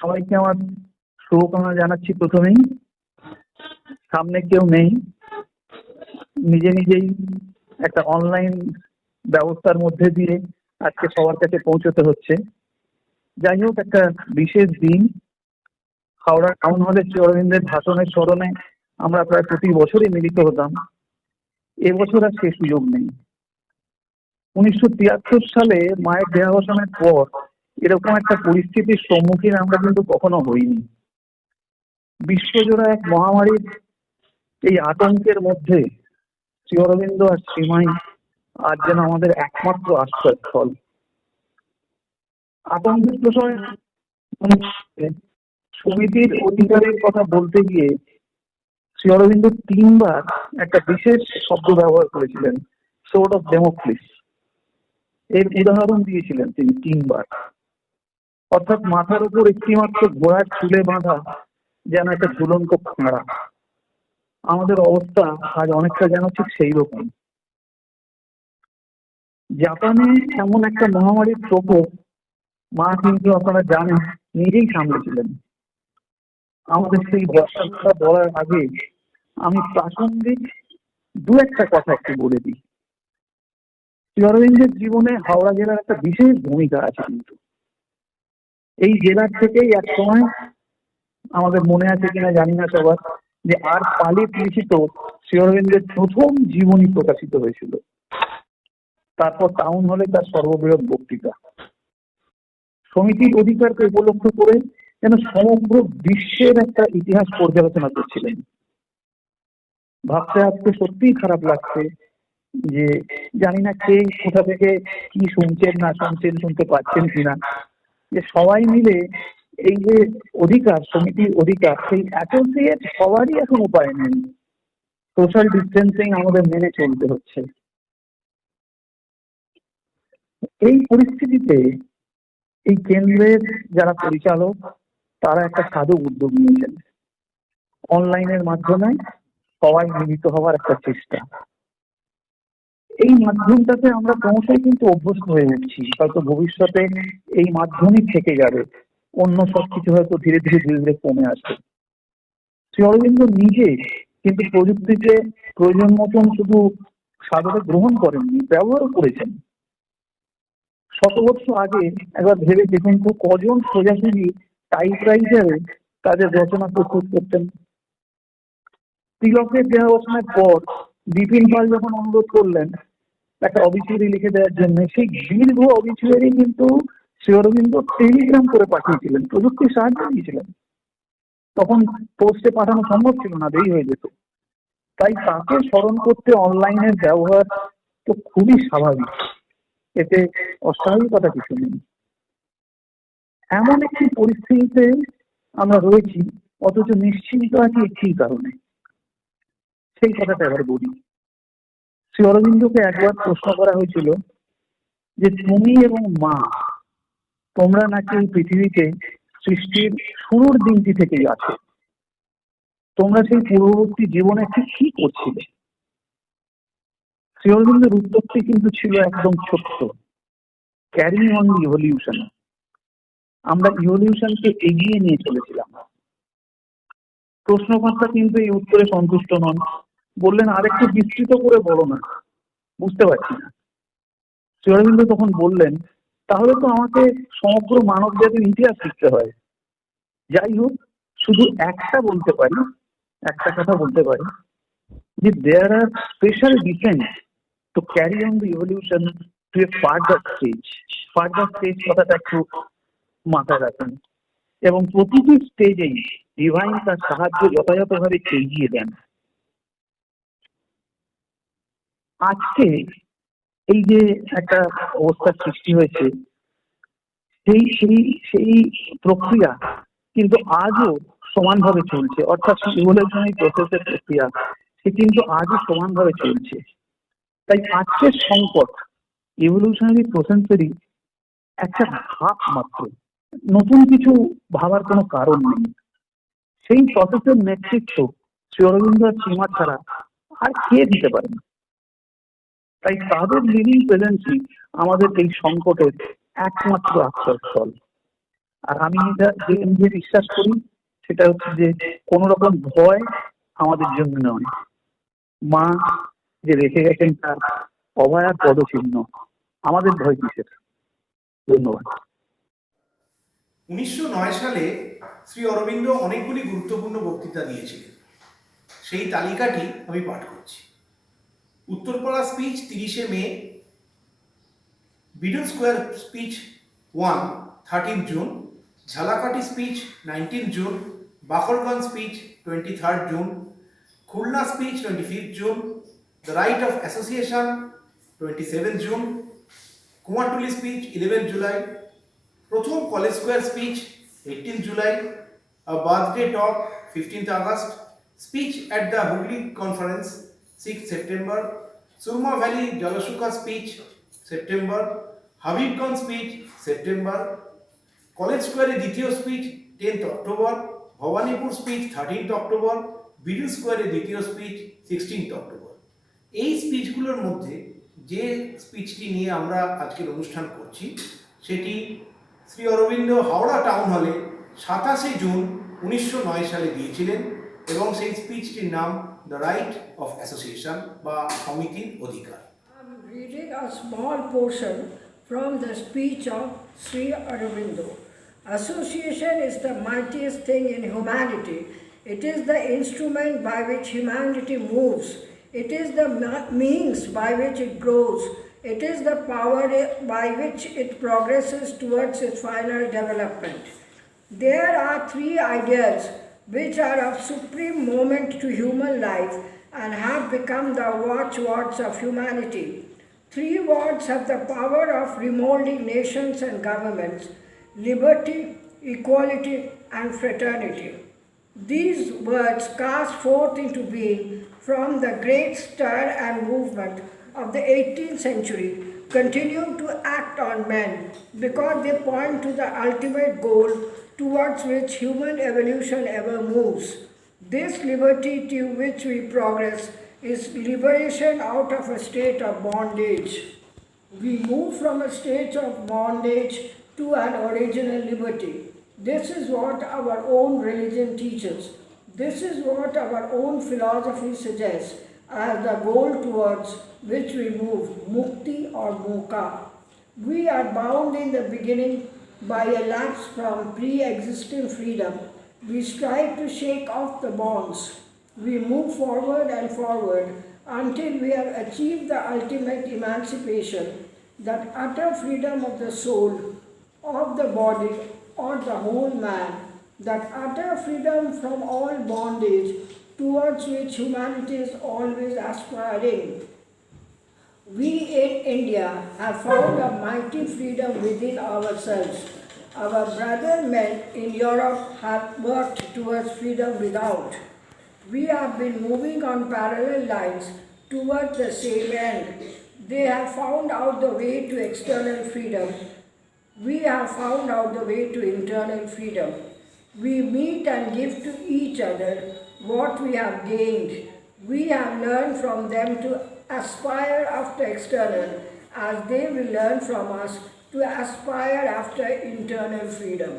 সবাইকে আমার শুভকামনা জানাচ্ছি। প্রথমেই সামনে কেউ নেই, নিজে নিজেই একটা অনলাইন ব্যবস্থার মধ্যে দিয়ে আজকে সবার কাছে পৌঁছতে হচ্ছে। যাই হোক, একটা বিশেষ দিন। হাওড়া টাউন হলে শ্রী অরবিন্দের ভাষণের স্মরণে আমরা প্রায় প্রতি বছরই মিলিত হতাম। এবছর আর সে সুযোগ নেই। 1973 সালে মায়ের দেহাবসানের পর এরকম একটা পরিস্থিতির সম্মুখীন আমরা কিন্তু কখনো হইনি। বিশ্বজোড়া এক মহামারীর এই আতঙ্কের মধ্যে শ্রী অরবিন্দ আর শ্রীমাই আজ যেন আমাদের একমাত্র আশ্রয়স্থল। আতঙ্কের বিষয় সমিতির অধিকারের কথা বলতে গিয়ে শ্রী অরবিন্দ 3বার একটা বিশেষ শব্দ ব্যবহার করেছিলেন, সোর্ড অফ ডেমোক্লিস। এর উদাহরণ দিয়েছিলেন তিনি 3বার। অর্থাৎ মাথার উপর একটিমাত্র ঘোড়ার চুলে বাঁধা যেন একটা ঝুলন্ত খাঁড়া। আমাদের অবস্থা আজ অনেকটা যেন ঠিক সেই রকম। জাপানে এমন একটা মহামারীর প্রকোপ মা কিন্তু আপনারা জানেন নিজেই সামলেছিলেন। আমাদের সেই বর্ষার কথা বলার আগে আমি প্রাসঙ্গিক দু একটা কথা একটু বলে দিই। শ্রী অরবিন্দের জীবনে হাওড়া জেলার একটা বিশেষ ভূমিকা আছে। কিন্তু এই জেলার থেকেই এক সময়, আমাদের মনে আছে কিনা জানি না সবার, যে আর পালিত লিখিত শ্রী অরবিন্দের প্রথম জীবনী প্রকাশিত হয়েছিল। তারপর টাউন হলে তার সর্ববৃহৎ বক্তৃতা। সমিতির অধিকারকে উপলক্ষ করে যেন সমগ্র বিশ্বের একটা ইতিহাস পর্যালোচনা করছিলেন। ভাবতে ভাবতে সত্যিই খারাপ লাগছে যে জানি না কে কোথা থেকে কি শুনছেন না শুনছেন, শুনতে পাচ্ছেন কিনা, যে সবাই মিলে এই যে অধিকার, সমিতির অধিকার, সেই অ্যাসোসিয়েট সবারই এখন উপায় নেই। সোশ্যাল ডিস্টেন্সিং আমাদের মেনে চলতে হচ্ছে। এই পরিস্থিতিতে এই কেন্দ্রের যারা পরিচালক তারা একটা সাধু উদ্যোগ নিয়েছেন। অনলাইনের মাধ্যমে সবাই মিলিত হওয়ার একটা চেষ্টা। এই মাধ্যমটাতে আমরা ক্রমশই কিন্তু অভ্যস্ত হয়ে উঠছি। হয়তো ভবিষ্যতে এই মাধ্যমই থেকে যাবে, অন্য সবকিছু হয়তো ধীরে ধীরে ধীরে ধীরে কমে আসবে। শ্রী অরবিন্দ নিজে কিন্তু প্রযুক্তিকে প্রয়োজন মতন শুধু সাদরে গ্রহণ করেননি, ব্যবহারও করেছেন। 100 বছর আগে একবার ভেবে দেখুন তো, কজন সোজাসুজি টাইপরাইটারে তাদের রচনা প্রস্তুত করতেন। তিলকের দেহাবসানের পর বিপিন পাল যখন অনুরোধ করলেন একটা অবিচুয়ারি লিখে দেওয়ার জন্য, সেই দীর্ঘ অবিচুয়ারি কিন্তু শ্রী অরবিন্দ টেলিগ্রাম করে পাঠিয়েছিলেন, প্রযুক্তির সাহায্য দিয়েছিলেন। তখন পোস্টে পাঠানো সম্ভব ছিল না, দেরি হয়ে যেত। তাই তাকে স্মরণ করতে অনলাইনের ব্যবহার তো খুবই স্বাভাবিক, এতে অস্বাভাবিকতা কিছু নেই। এমন একটি পরিস্থিতিতে আমরা রয়েছি, অথচ নিশ্চিন্ত আছি একটি কারণে। সেই কথাটা এবার বলি। শ্রী অরবিন্দকে একবার প্রশ্ন করা হয়েছিল যে তুমি এবং মা, তোমরা নাকি এই পৃথিবীতে সৃষ্টির শুরুর দিনটি থেকেই আছো, তোমরা সেই পূর্ববর্তী জীবনে ঠিক কি করছিলে? শ্রী অরবিন্দের উত্তরটি কিন্তু ছিল একদম ছোট্ট, ক্যারিং অন দি ইভলিউশন। আমরা ইভলিউশনকে এগিয়ে নিয়ে চলেছিলাম। প্রশ্নকর্তা কিন্তু এই উত্তরে সন্তুষ্ট নন, বললেন আরেকটু বিস্তৃত করে বলো না, বুঝতে পারছি না। শ্রী অরবিন্দ তখন বললেন, তাহলে তো আমাকে সমগ্র মানব জাতির ইতিহাস শিখতে হয়। যাই হোক, শুধু একটা কথা বলতে পারি যে there are special defence to carry on the evolution to a further stage. Further stage কথাটা একটু মাথায় রাখেন। এবং প্রতিটি স্টেজেই ডিভাইন তার সাহায্য যথাযথভাবে এগিয়ে দেন। আজকে এই যে একটা অবস্থার সৃষ্টি হয়েছে, সেই সেই সেই প্রক্রিয়া কিন্তু আজও সমানভাবে চলছে। অর্থাৎ ইভলিউশনারি প্রসেসের প্রক্রিয়া সে কিন্তু আজও সমানভাবে চলছে। তাই আজকের সংকট ইভলিউশনারি প্রসেসেরই একটা ধাপ মাত্র, নতুন কিছু ভাবার কোনো কারণ নেই। সেই প্রসেসের নেতৃত্ব শ্রী অরবিন্দ আর সীমা ছাড়া আর কে দিতে পারেন? তাই তাদের লিভিং প্রেজেন্সই আমাদের এই সংকটের একমাত্র আশ্রয়স্থল। আর আমি যে বিশ্বাস করি সেটা হচ্ছে যে কোন রকম ভয় আমাদের জন্য নয়। মা যে রেখে গেছেন তার অভয়ার পদচিহ্ন, আমাদের ভয় কিসের? ধন্যবাদ। 1909 সালে শ্রী অরবিন্দ অনেকগুলি গুরুত্বপূর্ণ বক্তৃতা দিয়েছিলেন। সেই তালিকাটি আমি পাঠ করছি। উত্তরপাড়া স্পিচ 30শে May, Beadon square speech 1 13th June, Jhalakati speech 19th June, Bakolganj speech 23rd June, Khulna speech 25th June, the right of association 27th June, Kumatuli speech 11th July, Prothom College Square speech 18th July, a birthday talk 15th August, speech at the Hooghly Conference 6th September, Surma Valley Jalashuka speech September, Habibganj speech September, College Square দ্বিতীয় speech 10th October, Bhowanipore speech 13th October, Beadon স্কোয়ারে দ্বিতীয় speech 16th October. এই স্পিচগুলোর মধ্যে যে স্পিচটি নিয়ে আমরা আজকের অনুষ্ঠান করছি সেটি শ্রী অরবিন্দ হাওড়া টাউন হলে 27শে জুন 1909 সালে দিয়েছিলেন এবং সেই স্পিচটির নাম দ্য রাইট অফ অ্যাসোসিয়েশন বা সমিতির অধিকার। I'm reading a small portion from the speech of Sri Aurobindo. Association is the mightiest thing in humanity. It is the instrument by which humanity moves. It is the means by which it grows. It is the power by which it progresses towards its final development. There are three ideas which are of supreme moment to human life and have become the watchwords of humanity. Three words have the power of remolding nations and governments: liberty, equality, and fraternity. These words cast forth into being from the great stir and movement of the 18th century continue to act on men because they point to the ultimate goal towards which human evolution ever moves. This liberty to which we progress is liberation out of a state of bondage. We move from a state of bondage to an original liberty. This is what our own religion teaches. This is what our own philosophy suggests as the goal towards which we move, mukti or moksha. We are bound in the beginning by a lapse from pre-existing freedom. We strive to shake off the bonds. We move forward and forward until we have achieved the ultimate emancipation, that utter freedom of the soul, of the body, or the whole man, that utter freedom from all bondage towards which humanity is always aspiring. We in India have found a mighty freedom within ourselves. Our brother men in Europe have worked towards freedom without. We have been moving on parallel lines towards the same end. They have found out the way to external freedom. We have found out the way to internal freedom. We meet and give to each other what we have gained. We have learned from them to aspire after external, as they will learn from us to aspire after internal freedom.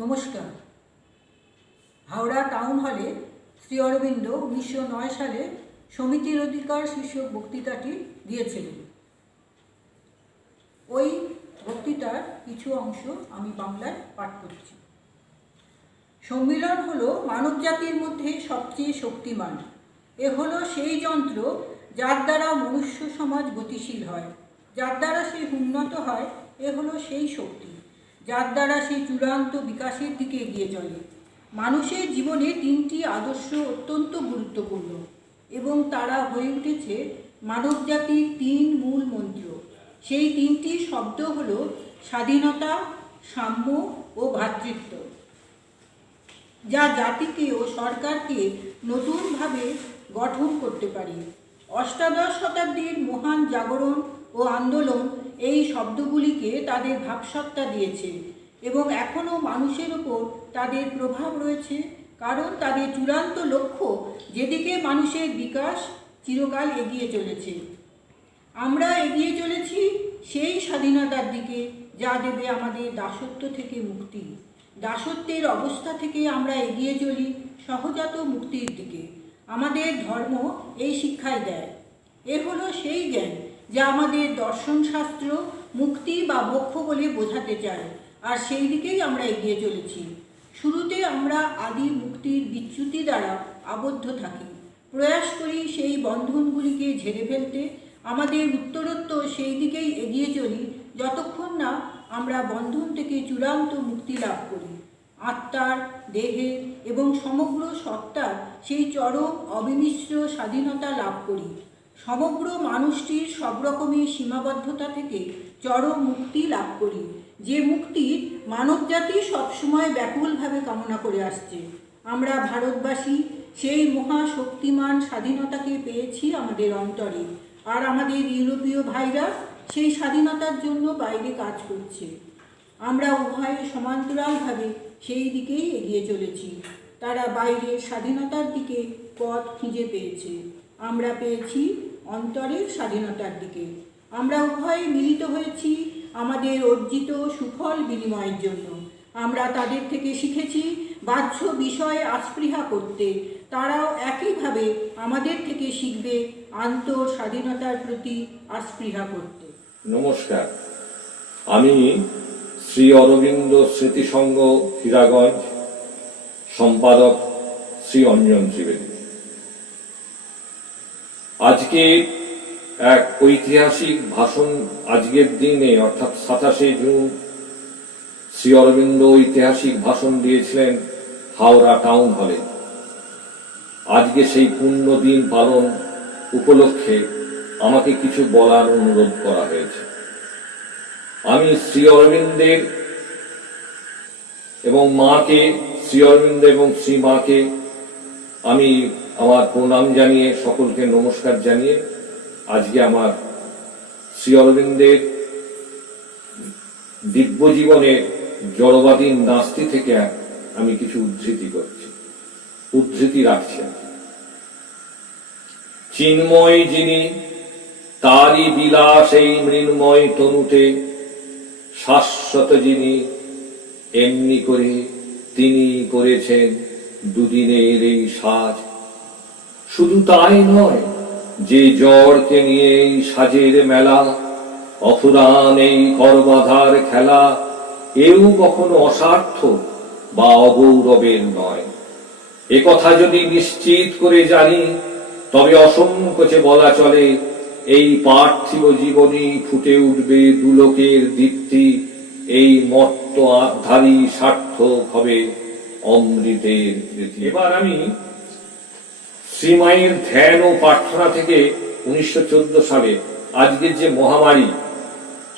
নমস্কার। Howrah town হলে শ্রী অরবিন্দ 1909 সালে সমিতির অধিকার শীর্ষক বক্তৃতাটি দিয়েছিলেন। ওই বক্তৃতার কিছু অংশ আমি বাংলায় পাঠ করছি। সম্মিলন হলো মানবজাতির মধ্যে সবচেয়ে শক্তিমান। এ হলো সেই যন্ত্র যার দ্বারা মনুষ্য সমাজ গতিশীল হয়, যার দ্বারা সে উন্নত হয়। এ হলো সেই শক্তি যার দ্বারা সে চূড়ান্ত বিকাশের দিকে এগিয়ে চলে। মানুষের জীবনে তিনটি আদর্শ অত্যন্ত গুরুত্বপূর্ণ এবং তারা হয়ে উঠেছে মানবজাতির তিন মূল মন্ত্র। সেই তিনটি শব্দ হল স্বাধীনতা, সাম্য ও ভ্রাতৃত্ব, যা জাতিকে ও সরকারকে নতুনভাবে গঠন করতে পারে। অষ্টাদশ শতাব্দীর মহান জাগরণ ও আন্দোলন এই শব্দগুলিকে তাদের ভাবসত্তা দিয়েছে এবং এখনও মানুষের ওপর তাদের প্রভাব রয়েছে, কারণ তাদের চূড়ান্ত লক্ষ্য যেদিকে মানুষের বিকাশ চিরকাল এগিয়ে চলেছে। আমরা এগিয়ে চলেছি সেই স্বাধীনতার দিকে যা দেবে আমাদের দাসত্ব থেকে মুক্তি। দাসত্বের অবস্থা থেকে আমরা এগিয়ে চলি সহজাত মুক্তির দিকে। আমাদের ধর্ম এই শিক্ষাই দেয়। এ হলো সেই জ্ঞান যা আমাদের দর্শনশাস্ত্র মুক্তি বা মোক্ষ বলে বোঝাতে চায়, আর সেই দিকেই আমরা এগিয়ে চলেছি। শুরুতে আমরা আদি মুক্তির বিচ্যুতি দ্বারা আবদ্ধ থাকি, প্রয়াস করি সেই বন্ধনগুলিকে ঝেড়ে ফেলতে। আমাদের উত্তরোত্তর সেই দিকেই এগিয়ে চলি যতক্ষণ না আমরা বন্ধন থেকে চূড়ান্ত মুক্তি লাভ করি। আত্মার, দেহের এবং সমগ্র সত্তার সেই চরম অবিমিশ্র স্বাধীনতা লাভ করি। সমগ্র মানুষটির সব রকমের সীমাবদ্ধতা থেকে চরম মুক্তি লাভ করি, যে মুক্তির মানবজাতি সবসময় ব্যাকুলভাবে কামনা করে আসছে। আমরা ভারতবাসী সেই মহাশক্তিমান স্বাধীনতাকে পেয়েছি আমাদের অন্তরে, আর আমাদের ইউরোপীয় ভাইরা সেই স্বাধীনতার জন্য বাইরে কাজ করছে। আমরা উভয়ে সমান্তরালভাবে সেই দিকেই এগিয়ে চলেছি। তারা বাইরের স্বাধীনতার দিকে পথ খুঁজে পেয়েছে, আমরা পেয়েছি অন্তরের স্বাধীনতার দিকে। আমরা উভয়ে মিলিত হয়েছি আমাদের অর্জিত সুফল বিনিময়ের জন্য। আমরা তাদের থেকে শিখেছি বাহ্য বিষয়ে আস্পৃহা করতে, তারাও একইভাবে আমাদের থেকে শিখবে আন্তর স্বাধীনতার প্রতি আস্পৃহা করতে। নমস্কার, আমি শ্রী অরবিন্দ স্মৃতিসংঘ হীরাগঞ্জ, সম্পাদক শ্রী অঞ্জন ত্রিবেদী। আজকে এক ঐতিহাসিক ভাষণ, আজকের দিনে অর্থাৎ 27শে জুন শ্রী অরবিন্দ ঐতিহাসিক ভাষণ দিয়েছিলেন হাওড়া টাউন হলে। আজকে সেই পুণ্য দিন পালন উপলক্ষে আমাকে কিছু বলার অনুরোধ করা হয়েছে। আমি শ্রী অরবিন্দের এবং মাকে, শ্রী অরবিন্দ এবং শ্রী মাকে আমি আমার প্রণাম জানিয়ে, সকলকে নমস্কার জানিয়ে আজকে আমার শ্রী অরবিন্দের দিব্য জীবনের জড়বাদী নাস্তি থেকে আমি কিছু উদ্ধৃতি রাখছি। চিন্ময় যিনি, তারই বিলাস এই মৃন্ময় তনুতে, শাশ্বত যিনি, এমনি করে তিনি করেছেন দুদিনের এই সাজ। শুধু তাই নয়, যে জ্বরকে নিয়ে এই সাজের মেলা, অফুরান এই করবাধার খেলা, এও কখনো অসার্থক বা অগৌরবের নয়। একথা যদি নিশ্চিত করে জানি, তবে অসংকোচে বলা চলে, এই পার্থিব জীবনী ফুটে উঠবে দুলোকের দীপ্তি, এই মর্তধারী সার্থক হবে অমৃতের প্রীতি। এবার আমি শ্রীমায়ের ধ্যান ও প্রার্থনা থেকে 1914 সালে আজকের যে মহামারী,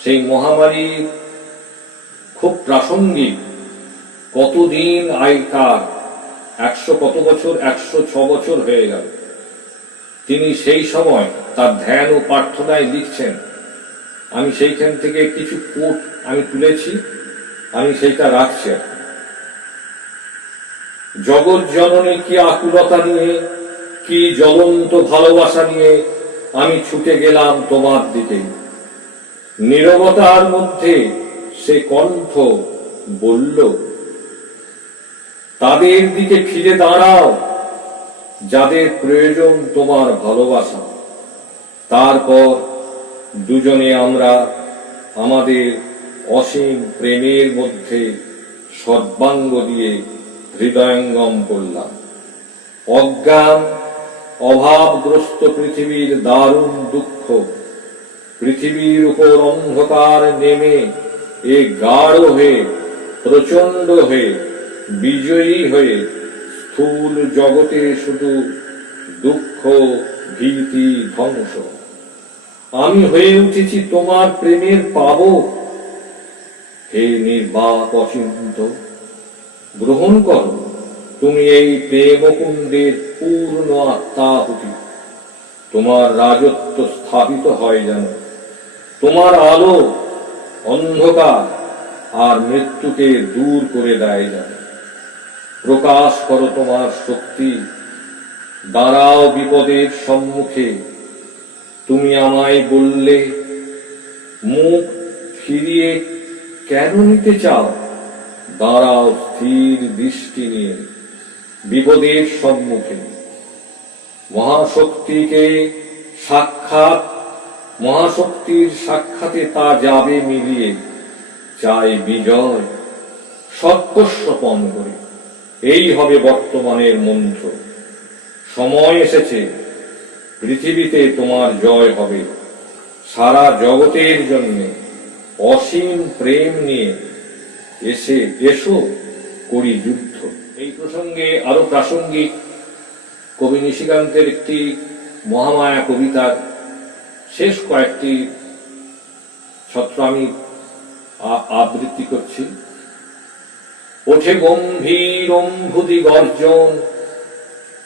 সেই মহামারী খুব প্রাসঙ্গিক। কতদিন আগেকার, 100 কত বছর, 106 বছর হয়ে গেল। তিনি সেই সময় তার ধ্যান ও প্রার্থনায় লিখছেন। আমি সেইখান থেকে কিছু কোট আমি তুলেছি, আমি সেইটা রাখছি। জগৎ জননী কি আকুলতা নিয়ে, কি জ্বলন্ত ভালোবাসা নিয়ে আমি ছুটে গেলাম তোমার দিকে। নীরবতার মধ্যে সে কণ্ঠ বলল, তাদের দিকে ফিরে দাঁড়াও যাদের প্রয়োজন তোমার ভালোবাসা। তারপর দুজনে আমরা আমাদের অসীম প্রেমের মধ্যে সর্বাঙ্গ দিয়ে হৃদয়ঙ্গম করলাম। অজ্ঞান অভাবগ্রস্ত পৃথিবীর দারুণ দুঃখ, পৃথিবীর উপর অন্ধকার নেমে এ গাঢ় হয়ে, প্রচন্ড হয়ে, বিজয়ী হয়ে স্থূল জগতে শুধু দুঃখ, ভীতি, ধ্বংস। আমি হয়ে উঠেছি তোমার প্রেমের পাবক। হে নির্বাক অচিন্ত, গ্রহণ করো তুমি এই প্রেমকুণ্ডের পূর্ণ আত্মাহুতি। তোমার রাজত্ব স্থাপিত হয় যেন, তোমার আলো অন্ধকার আর মৃত্যুকে দূর করে দেয় যেন। প্রকাশ করো তোমার শক্তি, দাঁড়াও বিপদের সম্মুখে। তুমি আমায় বললে, মুখ ফিরিয়ে কেন নিতে চাও? দাঁড়াও স্থির দৃষ্টি নিয়ে বিপদের সম্মুখে। মহাশক্তিকে সাক্ষাৎ, মহাশক্তির সাক্ষাতে তা যাবে মিলিয়ে। চাই বিজয় সর্বস্বপন করে, এই হবে বর্তমানের মন্ত্র। সময় এসেছে, পৃথিবীতে তোমার জয় হবে, সারা জগতের জন্য অসীম প্রেম নিয়ে এসো করি যুদ্ধ। এই প্রসঙ্গে আরো প্রাসঙ্গিক কবি নিশিকান্তের একটি মহামায়া কবিতার শেষ কয়েকটি ছত্র আমি আবৃত্তি করছি। ওঠে গম্ভীর অম্ভুতি গর্জন,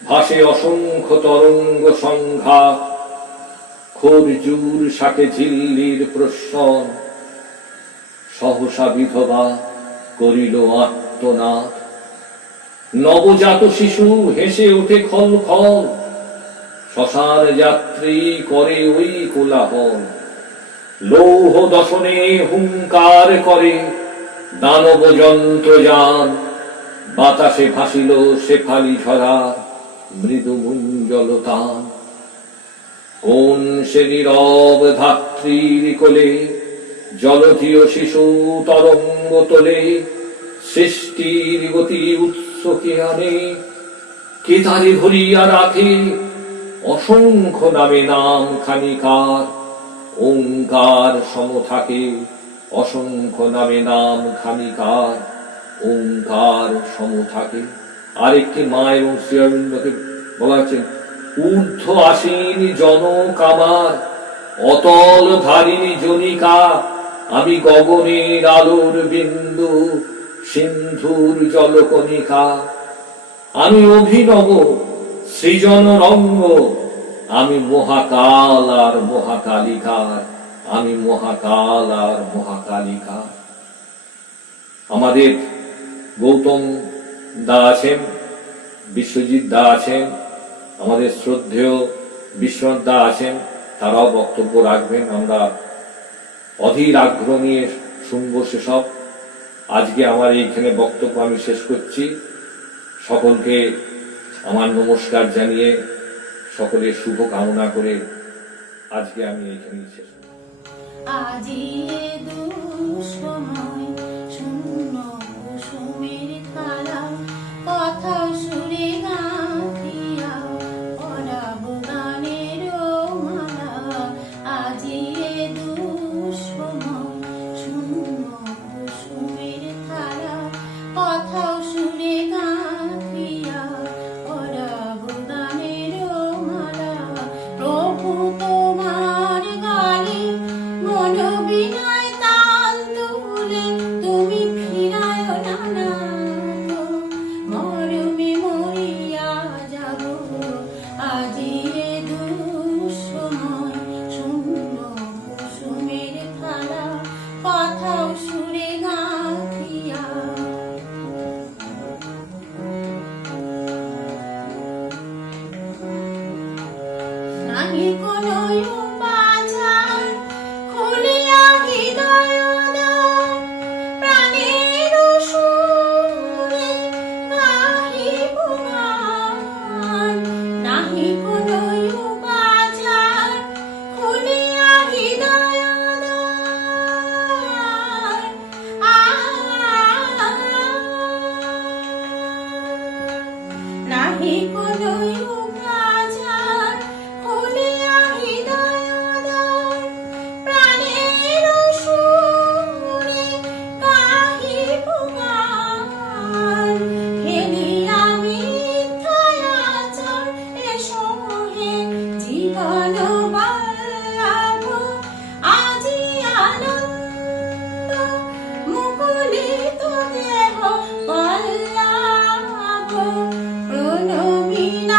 ভাসে অসংখ্য তরঙ্গ সংঘা, খোরজুর শাকে ঝিল্লির প্রশ্ন, সহসা বিধবা করিল আত্মনাদ। নবজাত শিশু হেসে ওঠে খল খল, শ্মশান যাত্রী করে ওই কোলাহল। লৌহ দশনে হুঙ্কার করে দানব যন্ত্রযান, বাতাসে ভাসিল শেফালি ঝরা মৃদু মুঞ্জলতান। কোন সে নীরব ধাত্রীর কোলে জলধীয় শিশু তরঙ্গ তোলে, সৃষ্টির গতি উৎসকে আনে, কে তারে ধরিয়া রাখে অসংখ্য নামে নাম খানিকার। ওঙ্কার সম থাকে অসংখ্য নামে নাম খানিকার, ওঙ্কার সম থাকে। আরেকটি মা এবং শ্রী অরবিন্দকে বলা হচ্ছে, ঊর্ধ্ব আসীনি জনক আমার, অতল ধারিণী জনিকা, আমি গগনের আলোর বিন্দু, সিন্ধুর জলকণিকা। আমি অভিনব সৃজন রঙ্গ, আমি মহাকাল আর মহাকালিকার, আমি মহাকাল আর মহাকালিকা। আমাদের গৌতম দা আছেন, বিশ্বজিৎ দা আছেন, আমাদের শ্রদ্ধেয় বিশ্বনাথ দা আছেন, তারাও বক্তব্য রাখবেন। আমরা অধীর আগ্রহ নিয়ে শুনবো সেসব। আজকে আমার এইখানে বক্তব্য আমি শেষ করছি। সকলকে আমার নমস্কার জানিয়ে, সকলের শুভ কামনা করে আজকে আমি এইখানেই শেষ করছি। আজি এ দুঃসময় শূন্য কুসুমের থালা, কথা সুরে গাঁথিয়া পরাব গানের মালা। আজি এ দুঃসময় শূন্য কুসুমের থালা, কথা সুরে গাঁথিয়া পরাব গানের মালা। প্রভু তোমার গালে মন বিনয় তান তুলে, তুমি ফিরায় না মরমে মরিয়া যাব। আজি এ দুঃসময় শূন্য কুসুমের থালা, কথাও সুরে গাঁথিয়া। নাহি কোনো উপাচার খুলিয়া হৃদয় দ্বার, প্রাণের সুরে গাহিব গান। নাহি কোনো উপাচার খুলিয়া হৃদয় দ্বার, নাহি কোনো উপাচার খুলিয়া হৃদয় দ্বার, প্রাণের সুরে গাহিব গান। হেলিয়া মিথ্যাচার এসো হে জীবন বল্লভ, আজি আনন্দ মুকুলিত দেহ পল্লব। প্রণমিনা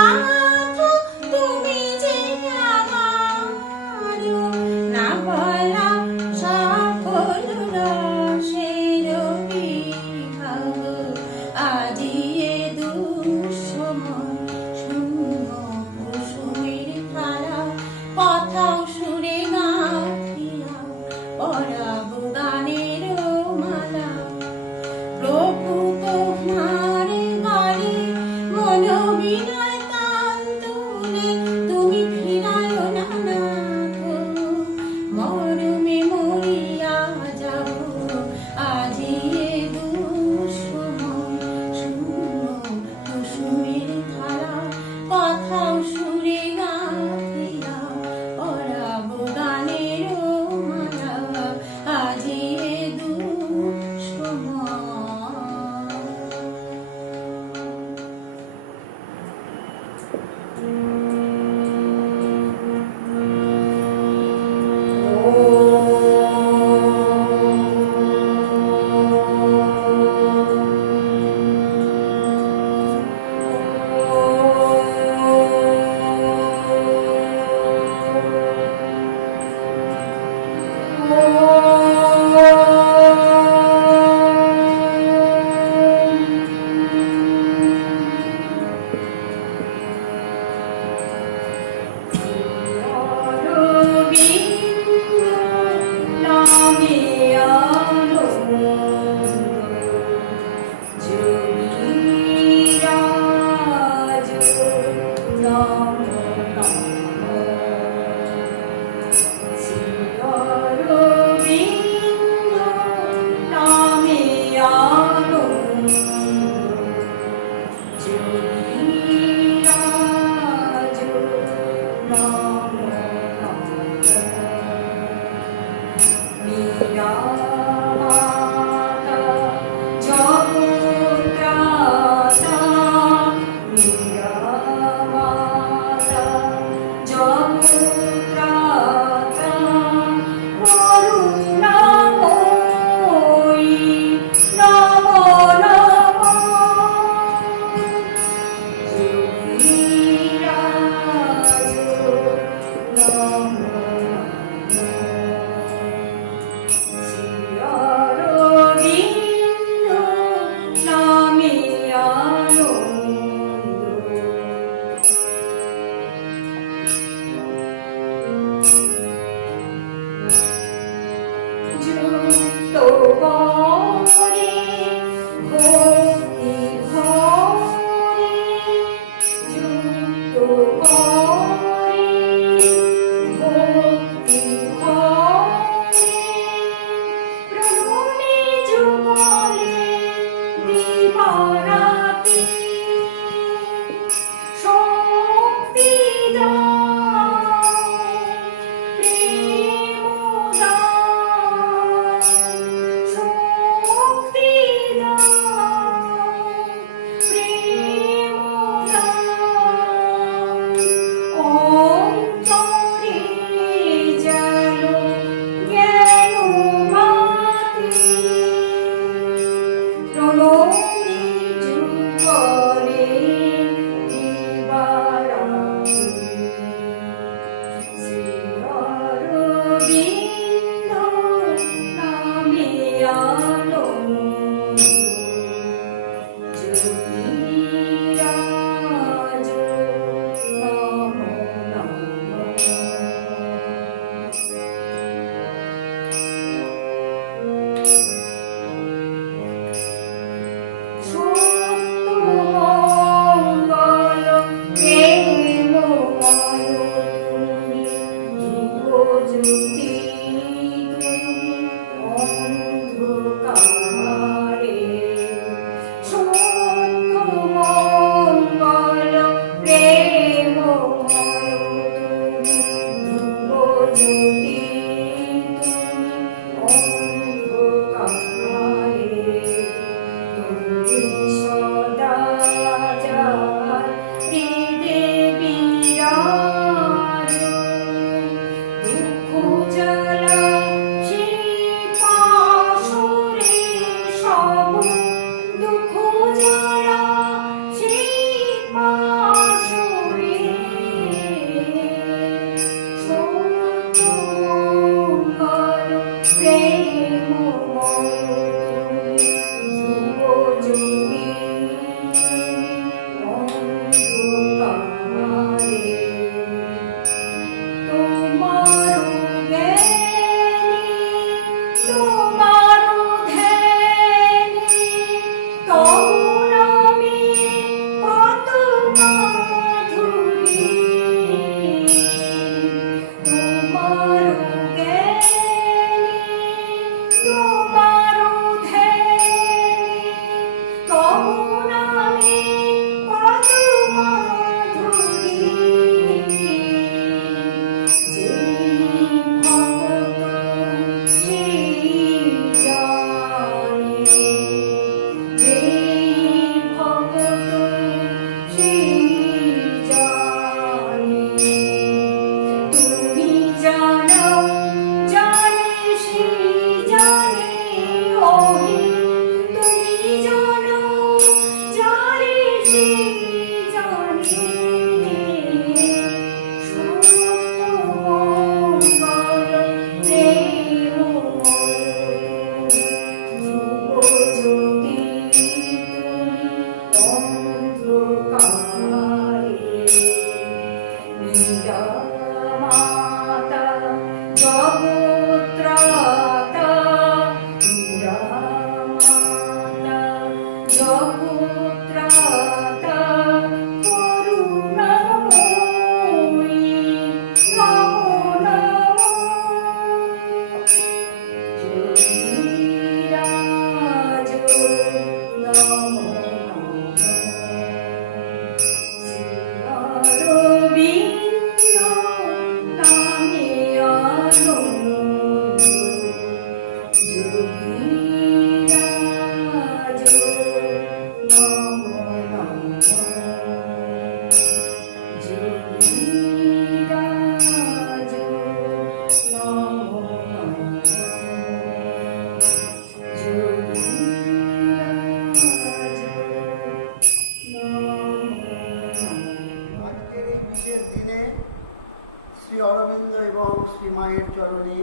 মায়ের চরণে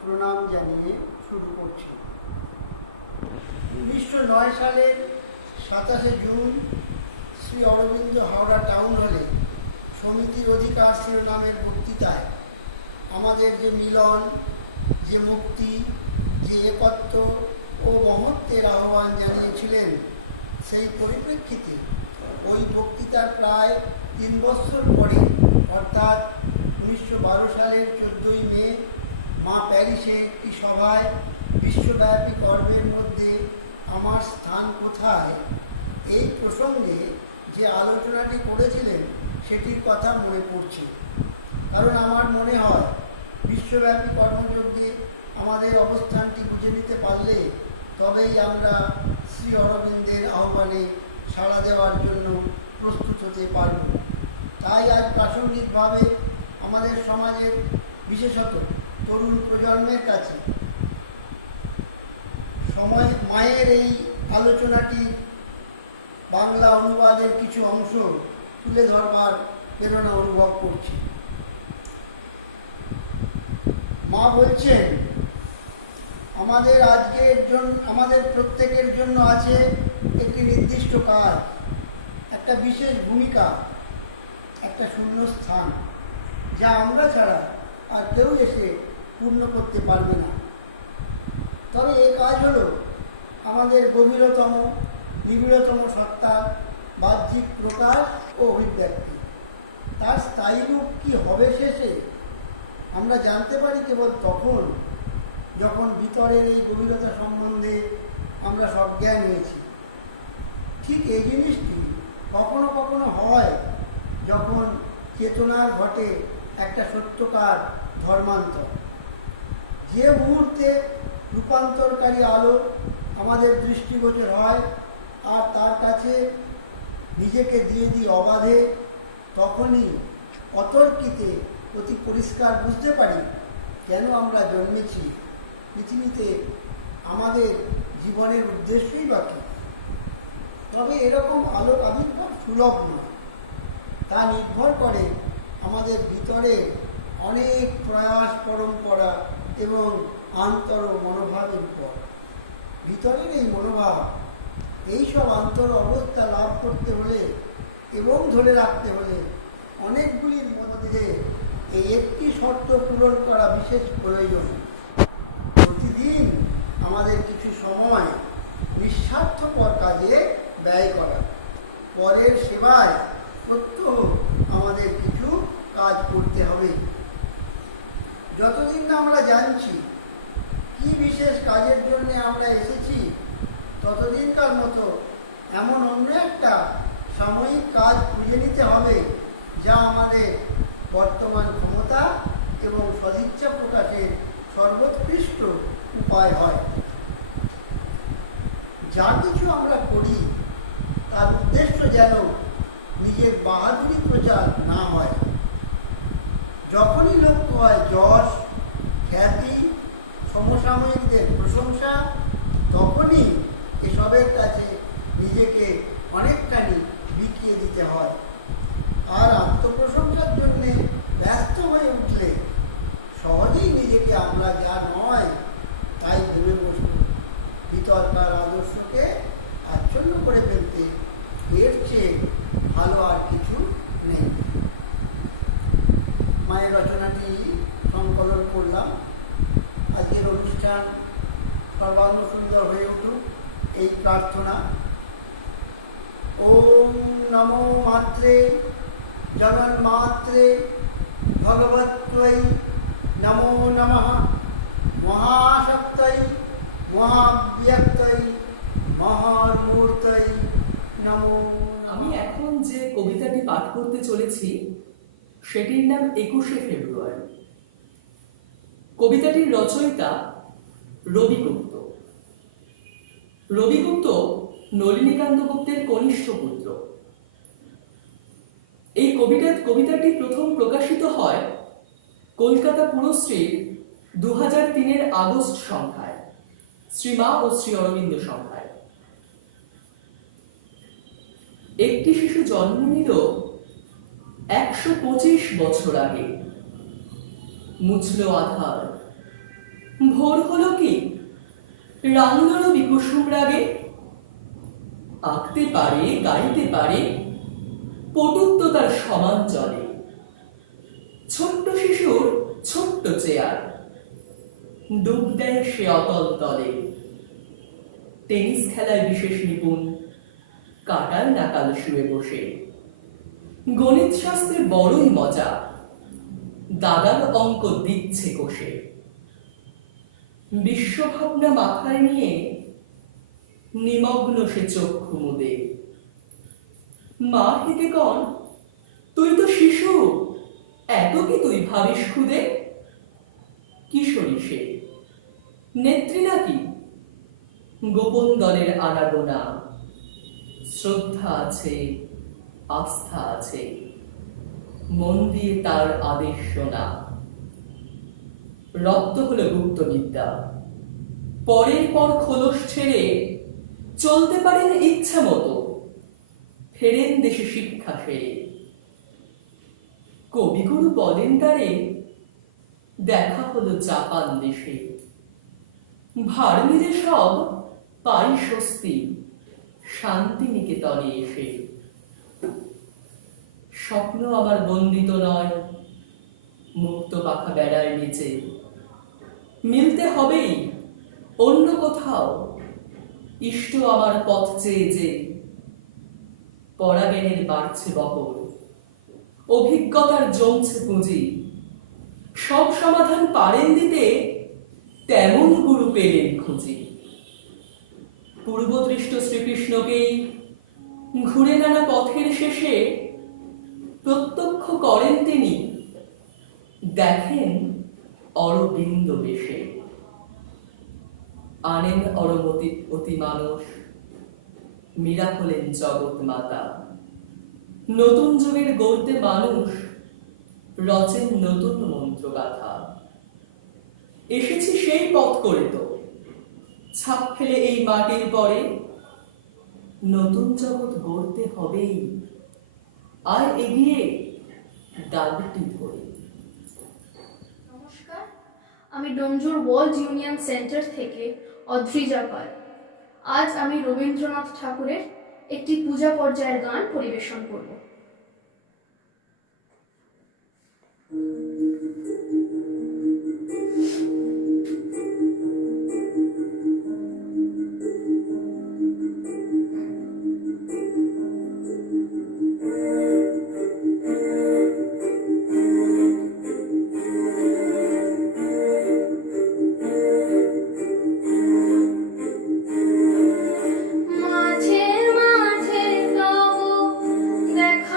প্রণাম জানিয়ে শুরু করছি। 1909 সালের 27শে জুন শ্রী অরবিন্দ হাওড়া টাউন হলে সমিতির অধিকার শিরোনামের বক্তৃতায় আমাদের যে মিলন, যে মুক্তি, যে একত্ব ও মহত্বের আহ্বান জানিয়েছিলেন, সেই পরিপ্রেক্ষিতে ওই বক্তৃতার প্রায় 3 বছর পরে অর্থাৎ 1912 সালের 14ই মে মা প্যারিসে একটি সভায় বিশ্বব্যাপী গর্বের মধ্যে আমার স্থান কোথায় এই প্রসঙ্গে যে আলোচনাটি করেছিলেন সেটির কথা মনে পড়ছে। কারণ আমার মনে হয় বিশ্বব্যাপী কর্মযজ্ঞে আমাদের অবস্থানটি বুঝে নিতে পারলে তবেই আমরা শ্রী অরবিন্দের আহ্বানে সাড়া দেওয়ার জন্য প্রস্তুত হতে পারব। তাই আজ প্রাসঙ্গিকভাবে আমাদের সমাজের বিশেষত তরুণ প্রজন্মের কাছে মায়ের এই আলোচনাটি বাংলা অনুবাদের কিছু অংশ তুলে ধরবার প্রেরণা অনুভব করছি। মা বলছেন, আমাদের প্রত্যেকের জন্য আছে একটি নির্দিষ্ট কাজ, একটা বিশেষ ভূমিকা, একটা শূন্য স্থান, যা আমরা ছাড়া আর কেউ এসে পূর্ণ করতে পারবে না। তবে এই কাজ হলো আমাদের গভীরতম নিবিড়তম সত্তার বাহ্যিক প্রকাশ ও অভিব্যক্তি। তার স্থায়ী রূপ কী হবে শেষে আমরা জানতে পারি কেবল তখন যখন ভিতরের এই গভীরতা সম্বন্ধে আমরা সজ্ঞান হয়েছি। ঠিক এই জিনিসটি কখনো কখনো হয় যখন চেতনার ঘটে একটা সত্যকার ধর্মান্তর। যে মুহূর্তে রূপান্তরকারী আলো আমাদের দৃষ্টিগোচর হয় আর তার কাছে নিজেকে দিয়ে দিই অবাধে, তখনই অতর্কিতে অতি পরিষ্কার বুঝতে পারি কেন আমরা জন্মেছি পৃথিবীতে, আমাদের জীবনের উদ্দেশ্যই বা কী। তবে এরকম আলোক আবির্ভাব সুলভ নয়, তা নির্ভর করে আমাদের ভিতরে অনেক প্রয়াস, পরম্পরা এবং আন্তর মনোভাবের উপর। ভিতরের এই মনোভাব, এইসব আন্তর অবস্থা লাভ করতে হলে এবং ধরে রাখতে হলে অনেকগুলির মধ্যে এই একটি শর্ত পূরণ করা বিশেষ প্রয়োজন। প্রতিদিন আমাদের কিছু সময় নিঃস্বার্থপর কাজে ব্যয় করা, পরের সেবায় প্রত্যহ আমাদের কিছু কাজ করতে হবে। যতদিন না আমরা জানছি কি বিশেষ কাজের জন্য আমরা এসেছি, ততদিনকার মতো এমন অন্য একটা সাময়িক কাজ খুঁজে নিতে হবে যা আমাদের বর্তমান ক্ষমতা এবং সদিচ্ছা প্রকাশের সর্বোৎকৃষ্ট উপায় হয়। যা কিছু আমরা করি তার উদ্দেশ্য যেন নিজের বাহাদুরি প্রচার না হয়। যখনই লক্ষ্য হয় যশ, খ্যাতি, সমসাময়িকদের প্রশংসা, তখনই এসবের কাছে নিজেকে অনেকখানি বিকিয়ে দিতে হয়। আর আত্মপ্রশংসার জন্যে ব্যস্ত হয়ে উঠলে সহজেই নিজেকে আমরা যা নয় তাই ভেবে বসব। ভিতরকার আদর্শকে আচ্ছন্ন করে ফেলতে এর চেয়ে ভালো আর কিছু নেই। মায়ের রচনাটি সংকলন করলাম। আজকের অনুষ্ঠান সর্বাঙ্গ সুন্দর হয়ে উঠুক এই প্রার্থনা। ওম নমো মাত্রে জগন্মাত্রে ভগবত্ত্বৈ নমো নমঃ মহাশক্তৈ মহাব্যক্তৈ মহামূর্তৈ নমো। আমি এখন যে কবিতাটি পাঠ করতে চলেছি সেটির নাম 21শে ফেব্রুয়ারি। কবিতাটির রচয়িতা রবি গুপ্ত। রবি গুপ্ত নলিনীকান্ত গুপ্তের কনিষ্ঠ পুত্র। এই কবিতাটি প্রথম প্রকাশিত হয় কলকাতা পুরশ্রীর 2003-এর আগস্ট সংখ্যায়, শ্রীমা ও শ্রী অরবিন্দ সংখ্যায়। একটি শিশু জন্ম নিল 125 বছর আগে। মুছলো আধার। ভোর হলো কি, রাঙল রবি কুসুম রাগে। আঁকতে পারে, গাইতে পারে, পটুত্ব তার সমান চলে। ছোট্ট শিশুর ছোট্ট চেয়ার, ডুব দেয় সে অতল তলে। টেনিস খেলায় বিশেষ নিপুণ, কাটায় নাকাল শুয়ে বসে। গণিত শাস্ত্রে বড়ই মজা, দাদার অঙ্ক দিচ্ছে কষে। বিশ্বভাবনা মাথায় নিয়ে নিমগ্ন সে চক্ষু মুদে। মা হেঁটে কন, তুই তো শিশু, এত কি তুই ভাবিস খুদে? কিশোরী সে, নেত্রী নাকি? গোপন দলের আনাগোনা, শ্রদ্ধা আছে, আস্থা আছে, মন দিয়ে তার আদেশ শোনা। রপ্ত হলো গুপ্ত বিদ্যা, পরের পর খোলস ছেড়ে চলতে পারেন ইচ্ছা মতো, ফেরেন দেশে শিক্ষা ফেরে। কবিগুরু বলেন তারে, দেখা হলো জাপান দেশে। ভার নিলে সব পাই স্বস্তি, শান্তি নিকেতনে এসে। স্বপ্ন আমার বন্দিত নয়, মুক্ত পাখা বেড়ার নিচে। মিলতে হবেই অন্য কোথাও, ইষ্ট আমার পথ চেয়ে যে। পরাজ্ঞানের বাড়ছে বহর, অভিজ্ঞতার জমছে পুঁজি। সব সমাধান পারেন দিতে, তেমন গুরু পেলেন খুঁজি। পূর্বদৃষ্ট শ্রীকৃষ্ণকেই ঘুরে নানা পথের শেষে প্রত্যক্ষ করেন তিনি, দেখেন অরবিন্দ বেশে। আনেন অরমতি অতি মানস, মীরা হলেন জগৎ মাতা। নতুন যুগের গড়তে মানুষ রচেন নতুন মন্ত্রগাথা। এসেছি সেই পথ করে তো, ছাপ ফেলে এই মাটির পরে। নতুন জগৎ গড়তে হবেই, আর এগিয়ে ডালটি ধরে। নমস্কার, আমি ডোমজুর ওয়ার্ল্ড ইউনিয়ন সেন্টার থেকে অদ্রিজা পাল। আজ আমি রবীন্দ্রনাথ ঠাকুরের একটি পূজা পর্যায়ের গান পরিবেশন করব। মাঝে মাঝে তব দেখা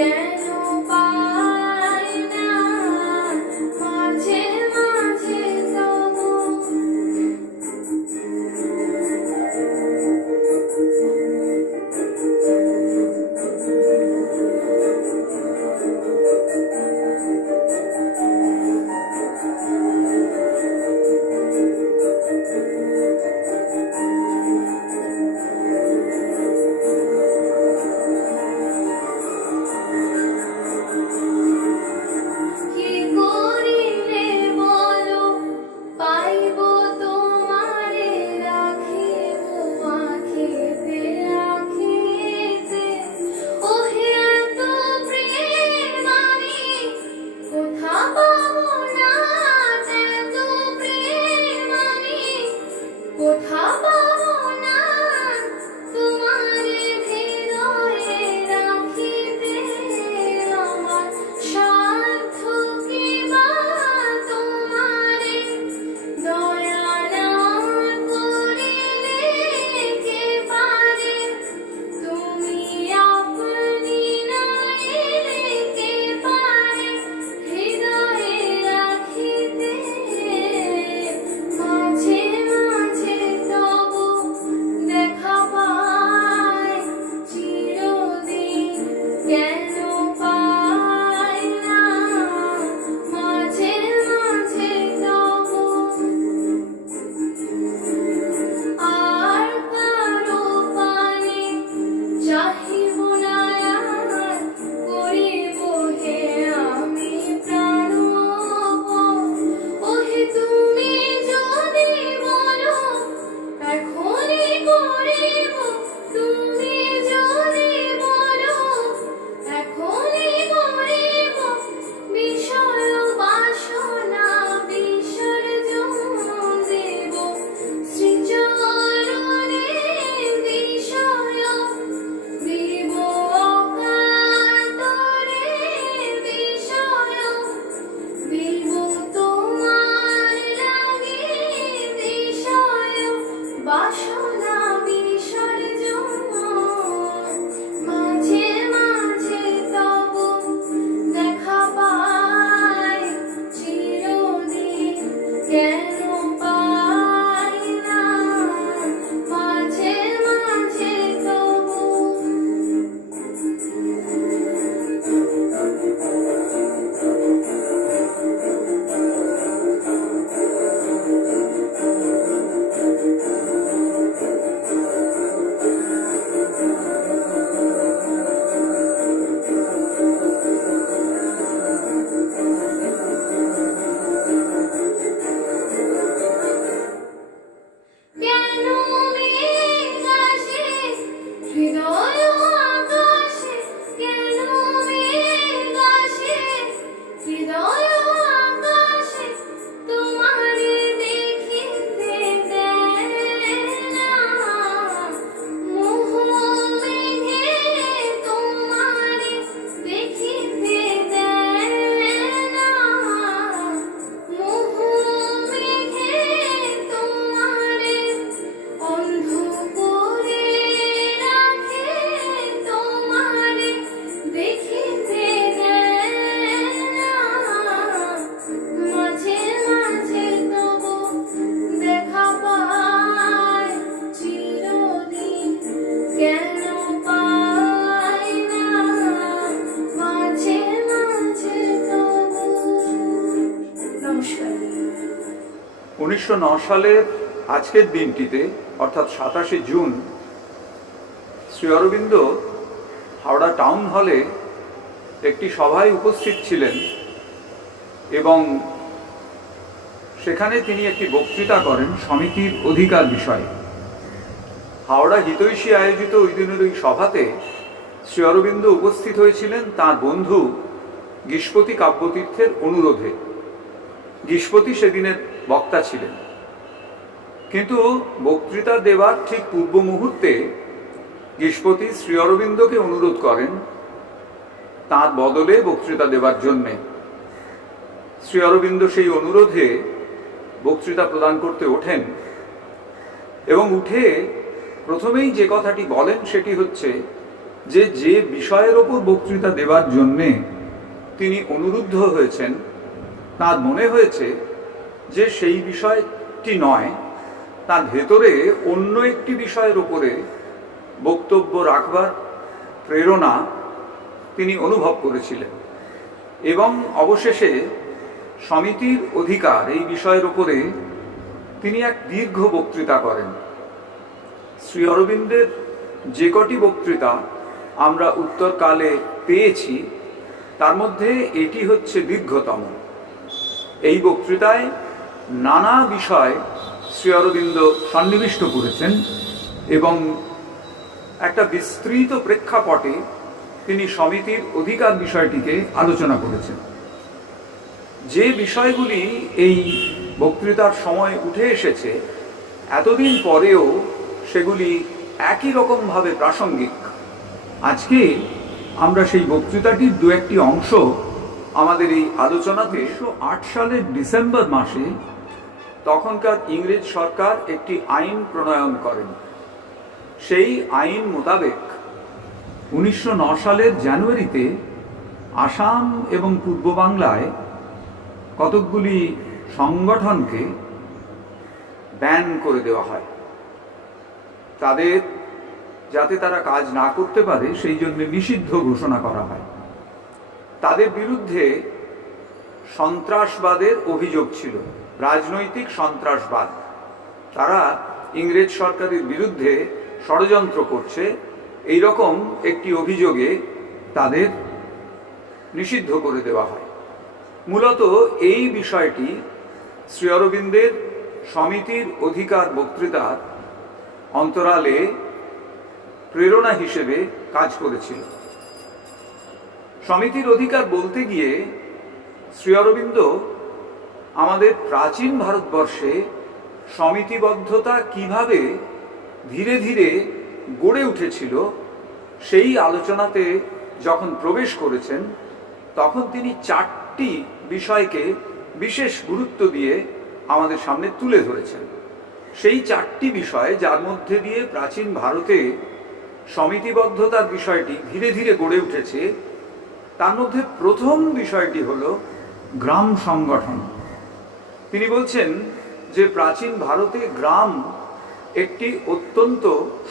কেন পাই না মাঝে মাঝে তবু কি করিলে বলো পাইব তোমারে রাখিব আখিতে আখিতে ওহে এত প্রেম আমি কোথা পাবো না এত প্রেম আমি কোথা পাবো না তোমারে হৃদয়ে রাখিতে আমার সাধ্য কি বা তোমারে দয়া না করিলে কে পারে তুমি আপনি না এলে কে পারে হৃদয়ে রাখিতে মাঝে মাঝে তবু দেখা পাই চিরদিন কেন পাই না মাঝে মাঝে তবু আর কারো পানে চাহিব না আর করিব হে আমি প্রাণপণ ওহে তুমি যদি বলো এখনই করিব তুমি যদি বলো এখনই করিব বিষয় বাসনা বিসর্জন দেব শ্রীচরণে বিষয় দিব অকাতরে বিষয় দিব তোমার লাগে বিষয় বাসনা বিসর্জন মাঝে মাঝে তবু দেখা পাই চিরদিন কেন পাই না মাঝে মাঝে তবু কেন মেঘ আসে হৃদয় আকাশে কেন মেঘ আসে হৃদয় আকাশে তোমারে দেখিতে দেয় না মোহ মেঘে তোমারে দেখিতে দেয় না মোহ মেঘে তোমারে অন্ধ করে রাখে তোমারে দেখিতে দেয় না মাঝে মাঝে তবু দেখা পাই চিরদিন কেন পাই না মাঝে মাঝে তবু নমস্কার 1909 সালের আজকের দিনটিতে অর্থাৎ 27শে জুন শ্রী অরবিন্দ হাওড়া টাউন হলে একটি সভায় উপস্থিত ছিলেন এবং সেখানে তিনি একটি বক্তৃতা করেন সমিতির অধিকার বিষয়ে। হাওড়া হিতৈষী আয়োজিত ওই দিনের ওই সভাতে শ্রী অরবিন্দ উপস্থিত হয়েছিলেন তাঁর বন্ধু গীষ্পতি কাব্যতীর্থের অনুরোধে। গীষ্পতি সেদিনের বক্তা ছিলেন, কিন্তু বক্তৃতা দেওয়ার ঠিক পূর্ব মুহূর্তে গীষ্পতি শ্রী অরবিন্দকে অনুরোধ করেন তাঁর বদলে বক্তৃতা দেওয়ার জন্যে। শ্রী অরবিন্দ সেই অনুরোধে বক্তৃতা প্রদান করতে ওঠেন এবং উঠে প্রথমেই যে কথাটি বলেন সেটি হচ্ছে যে যে বিষয়ের ওপর বক্তৃতা দেওয়ার জন্যে তিনি অনুরুদ্ধ হয়েছেন, তার মনে হয়েছে যে সেই বিষয়টি নয়, তার ভেতরে অন্য একটি বিষয়ের ওপরে বক্তব্য রাখবার প্রেরণা তিনি অনুভব করেছিলেন। এবং অবশেষে সমিতির অধিকার এই বিষয়ের ওপরে তিনি এক দীর্ঘ বক্তৃতা করেন। শ্রী অরবিন্দের যে কটি বক্তৃতা আমরা উত্তরকালে পেয়েছি তার মধ্যে এটি হচ্ছে দীর্ঘতম। এই বক্তৃতায় নানা বিষয় শ্রী অরবিন্দ সন্নিবিষ্ট করেছেন এবং একটা বিস্তৃত প্রেক্ষাপটে তিনি সমিতির অধিকার বিষয়টিকে আলোচনা করেছেন। যে বিষয়গুলি এই বক্তৃতার সময় উঠে এসেছে, এতদিন পরেও সেগুলি একই রকমভাবে প্রাসঙ্গিক। আজকে আমরা সেই বক্তৃতাটির দু একটি অংশ আমাদের এই আলোচনাতে 1908 সালের ডিসেম্বর মাসে তখনকার ইংরেজ সরকার একটি আইন প্রণয়ন করেন। সেই আইন মোতাবেক 1909 সালের জানুয়ারিতে আসাম এবং পূর্ব বাংলায় কতকগুলি সংগঠনকে ব্যান করে দেওয়া হয়, তাদের যাতে তারা কাজ না করতে পারে সেই জন্য নিষিদ্ধ ঘোষণা করা হয়। তাদের বিরুদ্ধে সন্ত্রাসবাদের অভিযোগ ছিল, রাজনৈতিক সন্ত্রাসবাদ। তারা ইংরেজ সরকারের বিরুদ্ধে ষড়যন্ত্র করছে, এই রকম একটি অভিযোগে তাদের নিষিদ্ধ করে দেওয়া হয়। মূলত এই বিষয়টি শ্রী অরবিন্দের সমিতির অধিকার বক্তৃতার অন্তরালে প্রেরণা হিসেবে কাজ করেছিল। সমিতির অধিকার বলতে গিয়ে শ্রী অরবিন্দ আমাদের প্রাচীন ভারতবর্ষে সমিতিবদ্ধতা কিভাবে ধীরে ধীরে গড়ে উঠেছিল সেই আলোচনাতে যখন প্রবেশ করেছেন, তখন তিনি 4টি বিষয়কে বিশেষ গুরুত্ব দিয়ে আমাদের সামনে তুলে ধরেছেন। সেই 4টি বিষয় যার মধ্যে দিয়ে প্রাচীন ভারতে সমিতিবদ্ধতার বিষয়টি ধীরে ধীরে গড়ে উঠেছে, তার মধ্যে প্রথম বিষয়টি হল গ্রাম সংগঠন। তিনি বলছেন যে প্রাচীন ভারতে গ্রাম একটি অত্যন্ত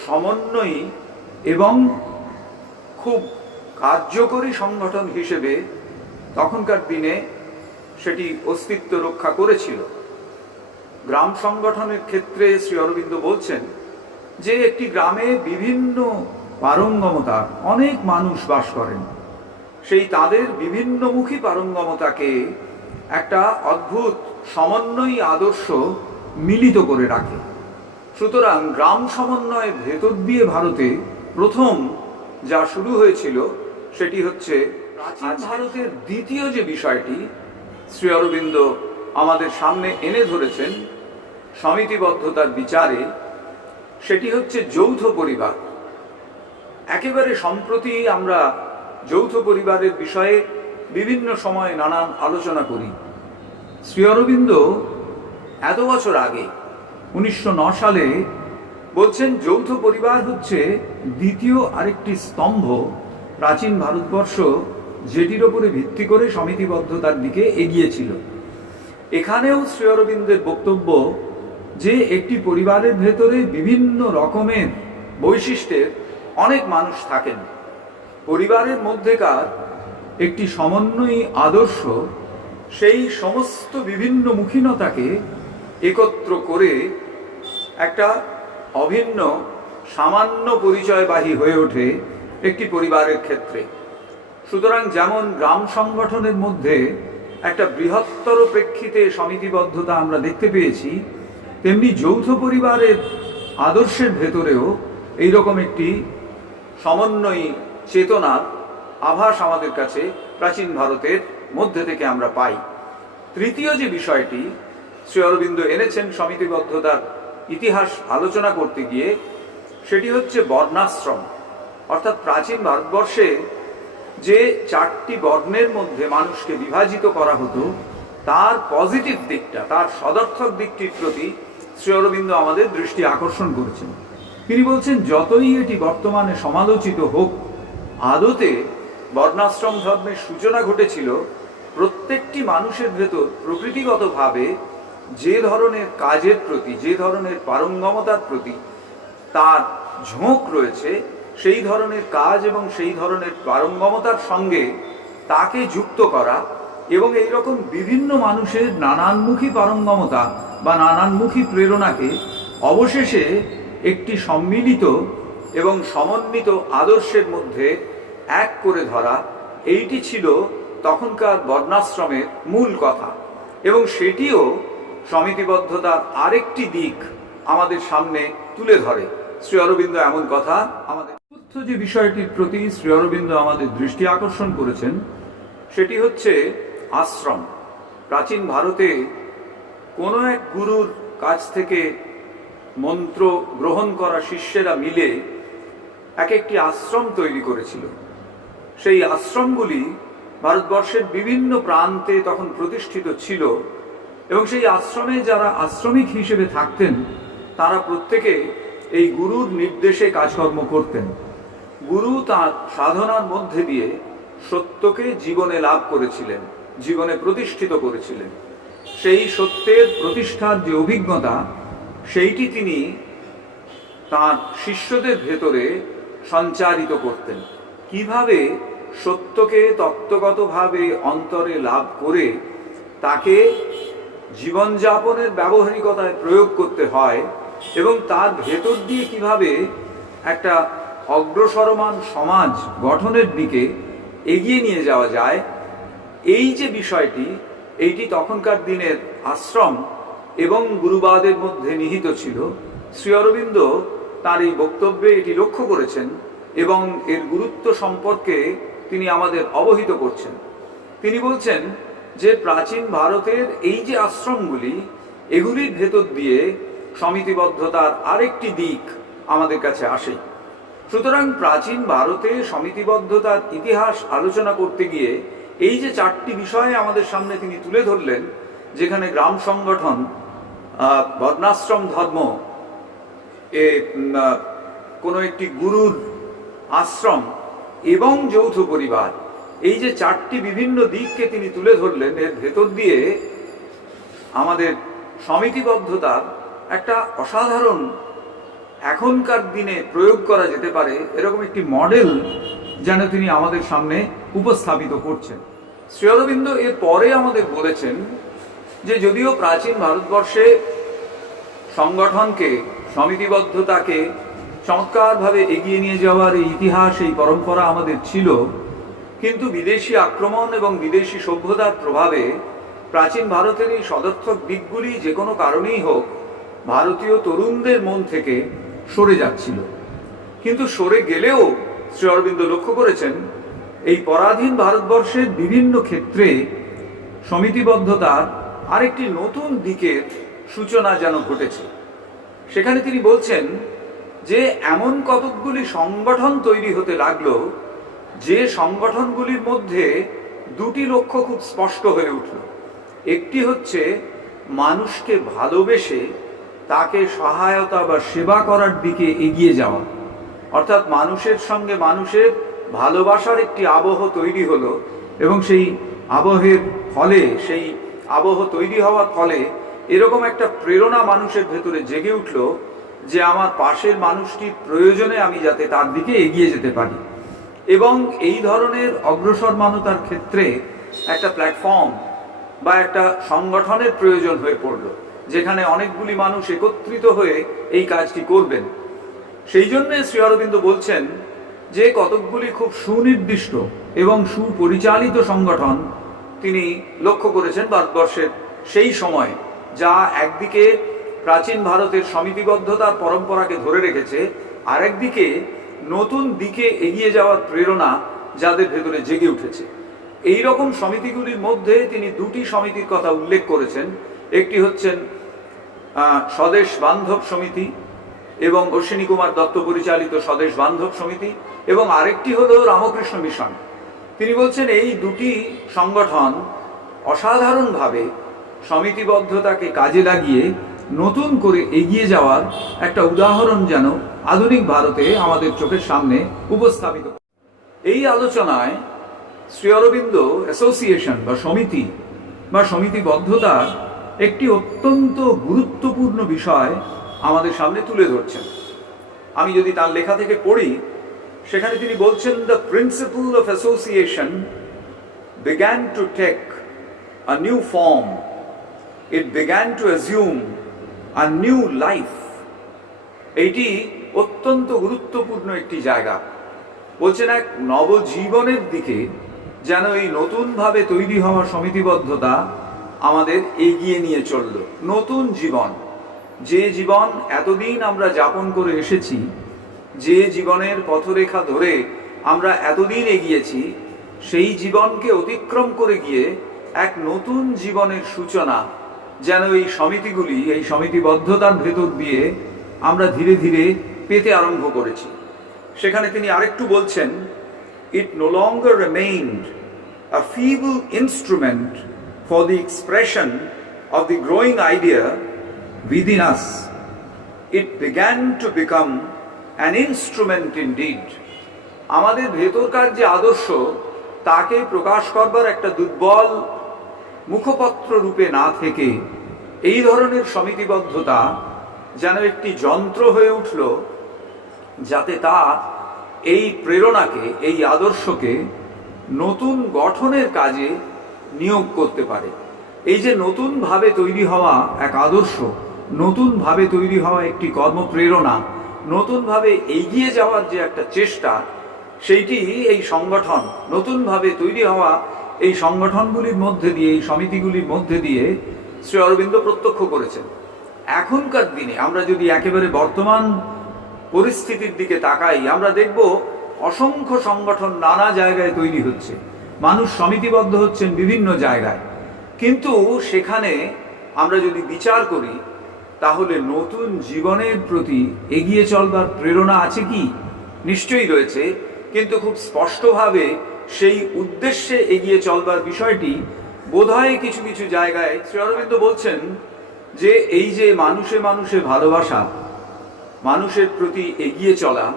সমন্বয়ী এবং খুব কার্যকরী সংগঠন হিসেবে তখনকার দিনে সেটি অস্তিত্ব রক্ষা করেছিল। গ্রাম সংগঠনের ক্ষেত্রে শ্রী অরবিন্দ বলছেন যে একটি গ্রামে বিভিন্ন পারঙ্গমতার অনেক মানুষ বাস করেন, সেই তাদের বিভিন্নমুখী পারঙ্গমতাকে একটা অদ্ভুত সমন্বয়ী আদর্শ মিলিত করে রাখে। সুতরাং গ্রাম সমন্বয়ের ভেতর দিয়ে ভারতে প্রথম যা শুরু হয়েছিল সেটি হচ্ছে প্রাচীন ভারতের দ্বিতীয় যে বিষয়টি শ্রী অরবিন্দ আমাদের সামনে এনে ধরেছেন সমিতিবদ্ধতার বিচারে, সেটি হচ্ছে যৌথ পরিবার। একেবারে সম্প্রতি আমরা যৌথ পরিবারের বিষয়ে বিভিন্ন সময় নানান আলোচনা করি। শ্রী অরবিন্দ এত বছর আগে 1909 সালে বলছেন যৌথ পরিবার হচ্ছে দ্বিতীয় আরেকটি স্তম্ভ প্রাচীন ভারতবর্ষ যেটির ওপরে ভিত্তি করে সমিতিবদ্ধতার দিকে এগিয়েছিল। এখানেও শ্রী অরবিন্দের বক্তব্য যে একটি পরিবারের ভেতরে বিভিন্ন রকমের বৈশিষ্ট্যের অনেক মানুষ থাকেন, পরিবারের মধ্যেকার একটি সমন্বয়ী আদর্শ সেই সমস্ত বিভিন্ন মুখীনতাকে একত্র করে একটা অভিন্ন সামান্য পরিচয়বাহী হয়ে ওঠে একটি পরিবারের ক্ষেত্রে। সুতরাং যেমন গ্রাম সংগঠনের মধ্যে একটা বৃহত্তর প্রেক্ষিতে সমিতিবদ্ধতা আমরা দেখতে পেয়েছি, তেমনি যৌথ পরিবারের আদর্শের ভেতরেও এইরকম একটি সমন্বয়ী চেতনার আভাস আমাদের কাছে প্রাচীন ভারতের মধ্যে থেকে আমরা পাই। তৃতীয় যে বিষয়টি শ্রী অরবিন্দ এনেছেন সমিতিবদ্ধতার ইতিহাস আলোচনা করতে গিয়ে, সেটি হচ্ছে বর্ণাশ্রম। অর্থাৎ প্রাচীন ভারতবর্ষে যে 4টি বর্ণের মধ্যে মানুষকে বিভাজিত করা হতো, তার পজিটিভ দিকটা, তার সদর্থক দিকটির প্রতি শ্রী অরবিন্দ আমাদের দৃষ্টি আকর্ষণ করেছেন। তিনি বলছেন যতই এটি বর্তমানে সমালোচিত হোক আদতে বর্ণাশ্রম ধর্মের সূচনা ঘটেছিল প্রত্যেকটি মানুষের ভেতর প্রকৃতিগতভাবে যে ধরনের কাজের প্রতি, যে ধরনের পারঙ্গমতার প্রতি তার ঝোঁক রয়েছে, সেই ধরনের কাজ এবং সেই ধরনের পারঙ্গমতার সঙ্গে তাকে যুক্ত করা, এবং এই রকম বিভিন্ন মানুষের নানানমুখী পারঙ্গমতা বা নানানমুখী প্রেরণাকে অবশেষে একটি সম্মিলিত এবং সমন্বিত আদর্শের মধ্যে এক করে ধরা, এইটি ছিল তখনকার বর্ণাশ্রমের মূল কথা। এবং সেটিও সমিতিবদ্ধতার আরেকটি দিক আমাদের সামনে তুলে ধরে। শ্রী অরবিন্দ এমন কথা আমাদের চতুর্থ যে বিষয়টির প্রতি শ্রী অরবিন্দ আমাদের দৃষ্টি আকর্ষণ করেছেন সেটি হচ্ছে আশ্রম। প্রাচীন ভারতে কোনো এক গুরুর কাছ থেকে মন্ত্র গ্রহণ করা শিষ্যেরা মিলে এক একটি আশ্রম তৈরি করেছিল। সেই আশ্রমগুলি ভারতবর্ষের বিভিন্ন প্রান্তে তখন প্রতিষ্ঠিত ছিল, এবং সেই আশ্রমে যারা আশ্রমিক হিসেবে থাকতেন তারা প্রত্যেকে এই গুরুর নির্দেশে কাজকর্ম করতেন। গুরু তার সাধনার মধ্যে দিয়ে সত্যকে জীবনে লাভ করেছিলেন, জীবনে প্রতিষ্ঠিত করেছিলেন। সেই সত্যের প্রতিষ্ঠার যে অভিজ্ঞতা, সেইটি তিনি তার শিষ্যদের ভেতরে সঞ্চারিত করতেন। কিভাবে সত্যকে তত্ত্বগতভাবে অন্তরে লাভ করে তাকে জীবনযাপনের ব্যবহারিকতায় প্রয়োগ করতে হয়, এবং তার ভেতর দিয়ে কিভাবে একটা অগ্রসরমান সমাজ গঠনের দিকে এগিয়ে নিয়ে যাওয়া যায়, এই যে বিষয়টি, এইটি তখনকার দিনের আশ্রম এবং গুরুবাদের মধ্যে নিহিত ছিল। শ্রী অরবিন্দ তার এই বক্তব্যে এটি লক্ষ্য করেছেন এবং এর গুরুত্ব সম্পর্কে তিনি আমাদের অবহিত করছেন। তিনি বলছেন যে প্রাচীন ভারতের এই যে আশ্রমগুলি, এগুলির ভেতর দিয়ে সমিতিবদ্ধতার আরেকটি দিক আমাদের কাছে আসে। সুতরাং প্রাচীন ভারতে সমিতিবদ্ধতার ইতিহাস আলোচনা করতে গিয়ে এই যে চারটি বিষয় আমাদের সামনে তিনি তুলে ধরলেন, যেখানে গ্রাম সংগঠন, বর্ণাশ্রম ধর্ম, কোনো একটি গুরুর আশ্রম এবং যৌথ পরিবার, এই যে চারটি বিভিন্ন দিককে তিনি তুলে ধরলেন, এর ভেতর দিয়ে আমাদের সমিতিবদ্ধতার একটা অসাধারণ, এখনকার দিনে প্রয়োগ করা যেতে পারে এরকম একটি মডেল যেন তিনি আমাদের সামনে উপস্থাপিত করছেন। শ্রী অরবিন্দ এর পরে আমাদের বলেছেন যে যদিও প্রাচীন ভারতবর্ষে সংগঠনকে, সমিতিবদ্ধতাকে চমৎকারভাবে এগিয়ে নিয়ে যাওয়ার এই ইতিহাস, এই পরম্পরা আমাদের ছিল, কিন্তু বিদেশি আক্রমণ এবং বিদেশি সভ্যতার প্রভাবে প্রাচীন ভারতের এই সদর্থক দিকগুলি যে কোনো কারণেই হোক ভারতীয় তরুণদের মন থেকে সরে যাচ্ছিল। কিন্তু সরে গেলেও শ্রী অরবিন্দ লক্ষ্য করেছেন এই পরাধীন ভারতবর্ষের বিভিন্ন ক্ষেত্রে সমিতিবদ্ধতার আরেকটি নতুন দিকের সূচনা যেন ঘটেছে। সেখানে তিনি বলছেন যে এমন কতকগুলি সংগঠন তৈরি হতে লাগলো, যে সংগঠনগুলির মধ্যে দুটি লক্ষ্য খুব স্পষ্ট হয়ে উঠল। একটি হচ্ছে মানুষকে ভালোবেসে তাকে সহায়তা বা সেবা করার দিকে এগিয়ে যাওয়া, অর্থাৎ মানুষের সঙ্গে মানুষের ভালোবাসার একটি আবহ তৈরি হলো, এবং সেই আবহের ফলে, সেই আবহ তৈরি হওয়ার ফলে এরকম একটা প্রেরণা মানুষের ভেতরে জেগে উঠল যে আমার পাশের মানুষটির প্রয়োজনে আমি যাতে তার দিকে এগিয়ে যেতে পারি। এবং এই ধরনের অগ্রসরমানতার ক্ষেত্রে একটা প্ল্যাটফর্ম বা একটা সংগঠনের প্রয়োজন হয়ে পড়ল, যেখানে অনেকগুলি মানুষ একত্রিত হয়ে এই কাজটি করবেন। সেই জন্য শ্রী অরবিন্দ বলছেন যে কতকগুলি খুব সুনির্দিষ্ট এবং সুপরিচালিত সংগঠন তিনি লক্ষ্য করেছেন ভারতবর্ষের সেই সময়, যা একদিকে প্রাচীন ভারতের সমিতিবদ্ধতার পরম্পরাকে ধরে রেখেছে, আর একদিকে নতুন দিকে এগিয়ে যাওয়ার প্রেরণা যাদের ভেতরে জেগে উঠেছে। এই রকম সমিতিগুলির মধ্যে তিনি দুটি সমিতির কথা উল্লেখ করেছেন। একটি হচ্ছেন স্বদেশ বান্ধব সমিতি এবং অশ্বিনী কুমার দত্ত পরিচালিত স্বদেশ বান্ধব সমিতি, এবং আরেকটি হলো রামকৃষ্ণ মিশন। তিনি বলছেন এই দুটি সংগঠন অসাধারণভাবে সমিতিবদ্ধতাকে কাজে লাগিয়ে নতুন করে এগিয়ে যাওয়ার একটা উদাহরণ যেন আধুনিক ভারতে আমাদের চোখের সামনে উপস্থাপিত। এই আলোচনায় শ্রী অরবিন্দ অ্যাসোসিয়েশন বা সমিতি বা সমিতিবদ্ধতা একটি অত্যন্ত গুরুত্বপূর্ণ বিষয় আমাদের সামনে তুলে ধরছেন। আমি যদি তার লেখা থেকে পড়ি, সেখানে তিনি বলছেন, the principle of association began to take a new form. It began to assume a new life. এটি অত্যন্ত গুরুত্বপূর্ণ একটি জায়গা। বলছেন এক নবজীবনের দিকে যেন এই নতুনভাবে তৈরি হওয়া সমিতিবদ্ধতা আমাদের এগিয়ে নিয়ে চলল। নতুন জীবন, যে জীবন এতদিন আমরা যাপন করে এসেছি, যে জীবনের পথরেখা ধরে আমরা এতদিন এগিয়েছি, সেই জীবনকে অতিক্রম করে গিয়ে এক নতুন জীবনের সূচনা যেন এই সমিতিগুলি, এই সমিতিবদ্ধতার ভেতর দিয়ে আমরা ধীরে ধীরে পেতে আরম্ভ করেছি। সেখানে তিনি আরেকটু বলছেন, it no longer remained a feeble instrument for the expression of the growing idea within us, it began to become an instrument indeed. আমাদের ভেতরকার যে আদর্শ, তাকে প্রকাশ করবার একটা দুর্বল মুখপত্র রূপে না থেকে এই ধরনের সমিতিবদ্ধতা যেন একটি যন্ত্র হয়ে উঠল, যাতে তা এই প্রেরণাকে, এই আদর্শকে নতুন গঠনের কাজে নিয়োগ করতে পারে। এই যে নতুনভাবে তৈরি হওয়া এক আদর্শ, নতুনভাবে তৈরি হওয়া একটি কর্মপ্রেরণা, নতুনভাবে এগিয়ে যাওয়ার যে একটা চেষ্টা, সেইটি এই সংগঠন, নতুনভাবে তৈরি হওয়া এই সংগঠনগুলির মধ্যে দিয়ে, এই সমিতিগুলির মধ্যে দিয়ে শ্রী অরবিন্দ প্রত্যক্ষ করেছেন। এখনকার দিনে আমরা যদি একেবারে বর্তমান পরিস্থিতির দিকে তাকাই, আমরা দেখব অসংখ্য সংগঠন নানা জায়গায় তৈরি হচ্ছে, মানুষ সমিতিবদ্ধ হচ্ছেন বিভিন্ন জায়গায়, কিন্তু সেখানে আমরা যদি বিচার করি, তাহলে নতুন জীবনের প্রতি এগিয়ে চলবার প্রেরণা আছে কি? নিশ্চয়ই রয়েছে, কিন্তু খুব স্পষ্টভাবে সেই উদ্দেশ্যে এগিয়ে চলবার বিষয়টি বোধহয় কিছু কিছু জায়গায় শ্রী অরবিন্দ বলছেন যে এই যে মানুষে মানুষে ভালোবাসা, মানুষের প্রতি এগিয়ে চলা,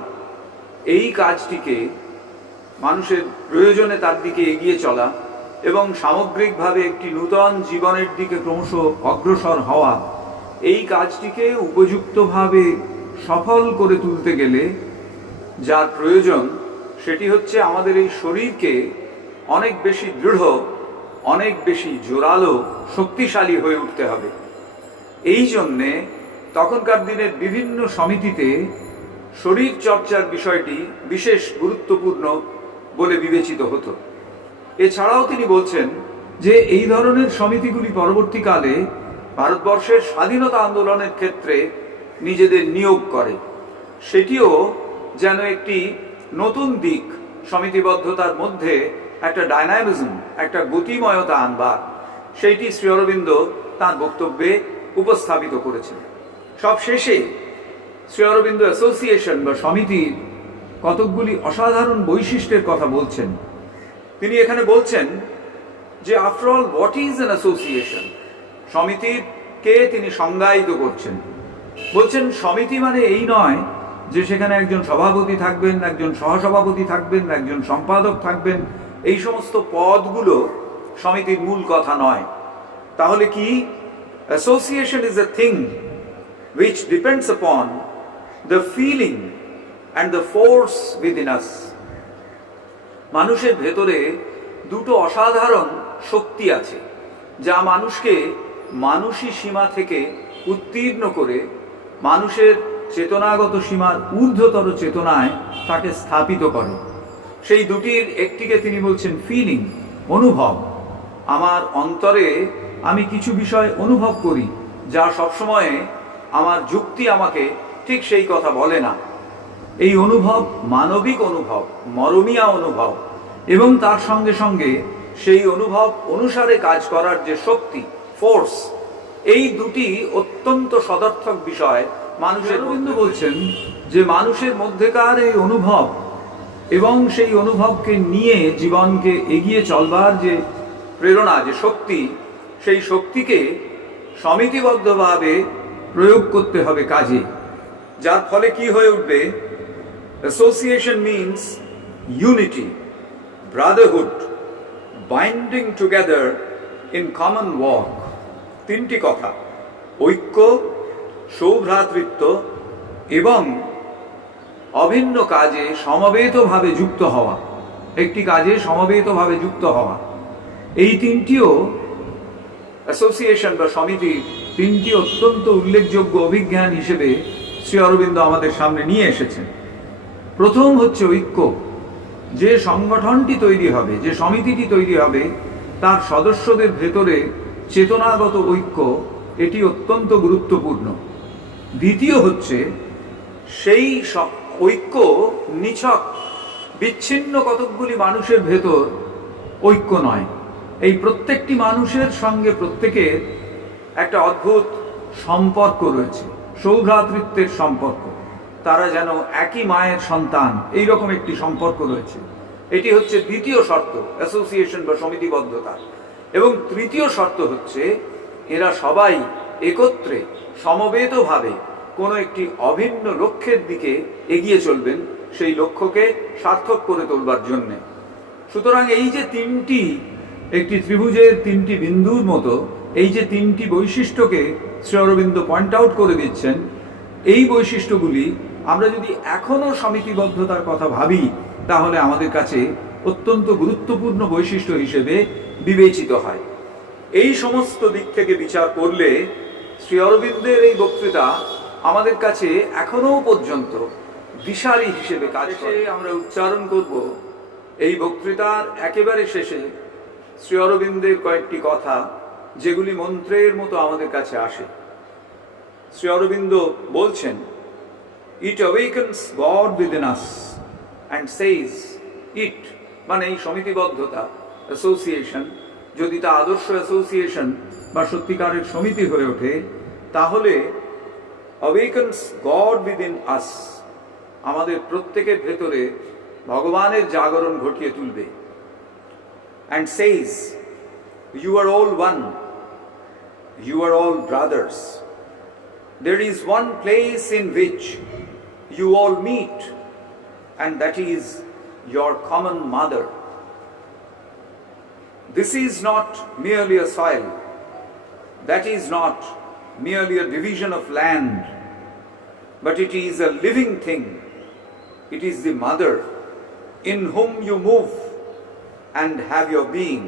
এই কাজটিকে, মানুষের প্রয়োজনে তার দিকে এগিয়ে চলা এবং সামগ্রিকভাবে একটি নূতন জীবনের দিকে ক্রমশ অগ্রসর হওয়া, এই কাজটিকে উপযুক্তভাবে সফল করে তুলতে গেলে যার প্রয়োজন, সেটি হচ্ছে আমাদের এই শরীরকে অনেক বেশি দৃঢ়, অনেক বেশি জোরালো, শক্তিশালী হয়ে উঠতে হবে। এই জন্যে তখনকার দিনের বিভিন্ন সমিতিতে শরীর চর্চার বিষয়টি বিশেষ গুরুত্বপূর্ণ বলে বিবেচিত হতো। এছাড়াও তিনি বলছেন যে এই ধরনের সমিতিগুলি পরবর্তীকালে ভারতবর্ষের স্বাধীনতা আন্দোলনের ক্ষেত্রে নিজেদের নিয়োগ করে, সেটিও যেন একটি নতুন দিক, সমিতিবদ্ধতার মধ্যে একটা ডাইনামিজম, একটা গতিময়তা আনবার, সেইটি শ্রী অরবিন্দ তাঁর বক্তব্যে উপস্থাপিত করেছেন। সব শেষে শ্রী অরবিন্দ অ্যাসোসিয়েশন বা সমিতির কতকগুলি অসাধারণ বৈশিষ্ট্যের কথা বলছেন। তিনি এখানে বলছেন যে after all what is an association, সমিতিকে তিনি সংজ্ঞায়িত করছেন। বলছেন সমিতি মানে এই নয় যে সেখানে একজন সভাপতি থাকবেন, একজন সহসভাপতি থাকবেন, একজন সম্পাদক থাকবেন, এই সমস্ত পদগুলো সমিতির মূল কথা নয়। তাহলে কি? Association is a thing which depends upon the feeling and the force within us. মানুষের ভেতরে দুটো অসাধারণ শক্তি আছে, যা মানুষকে মানুষী সীমা থেকে উত্তীর্ণ করে মানুষের চেতনাগত সীমার ঊর্ধ্বতর চেতনায় তাকে স্থাপিত করে। সেই দুটির একটিকে তিনি বলছেন ফিলিং, অনুভব। আমার অন্তরে আমি কিছু বিষয় অনুভব করি, যা সবসময় আমার যুক্তি আমাকে ঠিক সেই কথা বলে না। এই অনুভব মানবিক অনুভব, মরমিয়া অনুভব, এবং তার সঙ্গে সঙ্গে সেই অনুভব অনুসারে কাজ করার যে শক্তি, ফোর্স, এই দুটি অত্যন্ত সদর্থক বিষয় মানুষের। অরবিন্দ বলছেন যে মানুষের মধ্যেকার এই অনুভব এবং সেই অনুভবকে নিয়ে জীবনকে এগিয়ে চলবার যে প্রেরণা, যে শক্তি, সেই শক্তিকে সমিতিবদ্ধভাবে প্রয়োগ করতে হবে কাজে, যার ফলে কি হয়ে উঠবে? Association means unity, brotherhood, binding together in common work. তিনটি কথা, ঐক্য, সৌভ্রাতৃত্ব এবং অভিন্ন কাজে সমবেতভাবে যুক্ত হওয়া, একটি কাজে সমবেতভাবে যুক্ত হওয়া, এই তিনটিও অ্যাসোসিয়েশন বা সমিতির তিনটি অত্যন্ত উল্লেখযোগ্য অভিজ্ঞান হিসেবে শ্রী অরবিন্দ আমাদের সামনে নিয়ে এসেছেন। প্রথম হচ্ছে ঐক্য। যে সংগঠনটি তৈরি হবে, যে সমিতিটি তৈরি হবে, তার সদস্যদের ভেতরে চেতনাগত ঐক্য, এটি অত্যন্ত গুরুত্বপূর্ণ। দ্বিতীয় হচ্ছে সেই ঐক্য নিছক বিচ্ছিন্ন কতকগুলি মানুষের ভেতর ঐক্য নয়, এই প্রত্যেকটি মানুষের সঙ্গে প্রত্যেকের একটা অদ্ভুত সম্পর্ক রয়েছে, সৌভ্রাতৃত্বের সম্পর্ক, তারা যেন একই মায়ের সন্তান, এইরকম একটি সম্পর্ক রয়েছে। এটি হচ্ছে দ্বিতীয় শর্ত অ্যাসোসিয়েশন বা সমিতিবদ্ধতা। এবং তৃতীয় শর্ত হচ্ছে এরা সবাই একত্রে সমবেতভাবে কোনো একটি অভিন্ন লক্ষ্যের দিকে এগিয়ে চলবেন, সেই লক্ষ্যকে সার্থক করে তোলবার জন্যে। সুতরাং এই যে তিনটি, একটি ত্রিভুজের তিনটি বিন্দুর মতো এই যে তিনটি বৈশিষ্ট্যকে শ্রী অরবিন্দ পয়েন্ট আউট করে দিচ্ছেন, এই বৈশিষ্ট্যগুলি আমরা যদি এখনো সমিতিবদ্ধতার কথা ভাবি, তাহলে আমাদের কাছে অত্যন্ত গুরুত্বপূর্ণ বৈশিষ্ট্য হিসেবে বিবেচিত হয়। এই সমস্ত দিক থেকে বিচার করলে শ্রী অরবিন্দের এই বক্তৃতা আমাদের কাছে এখনো পর্যন্ত দিশারি হিসেবে কাজ করে। আমরা উচ্চারণ করব এই বক্তৃতার একেবারে শেষে শ্রী অরবিন্দের কয়েকটি কথা, যেগুলি মন্ত্রের মতো আমাদের কাছে আসে। শ্রী অরবিন্দ বলছেন, it awakens God within us and says, it মানে এই সমিতিবদ্ধতা, অ্যাসোসিয়েশন, যদি তা আদর্শ অ্যাসোসিয়েশন বা সত্যিকারের সমিতি হয়ে ওঠে, তাহলে অ্যাওয়েকেন্স গড উইদিন আস, আমাদের প্রত্যেকের ভেতরে ভগবানের জাগরণ ঘটিয়ে তুলবে। And সেইজ, you are all one, you are all brothers. There is one place in which you all meet, and that is your common mother. This is not merely a soil, that is not merely a division of land, but it is a living thing. It is the mother in whom you move and have your being.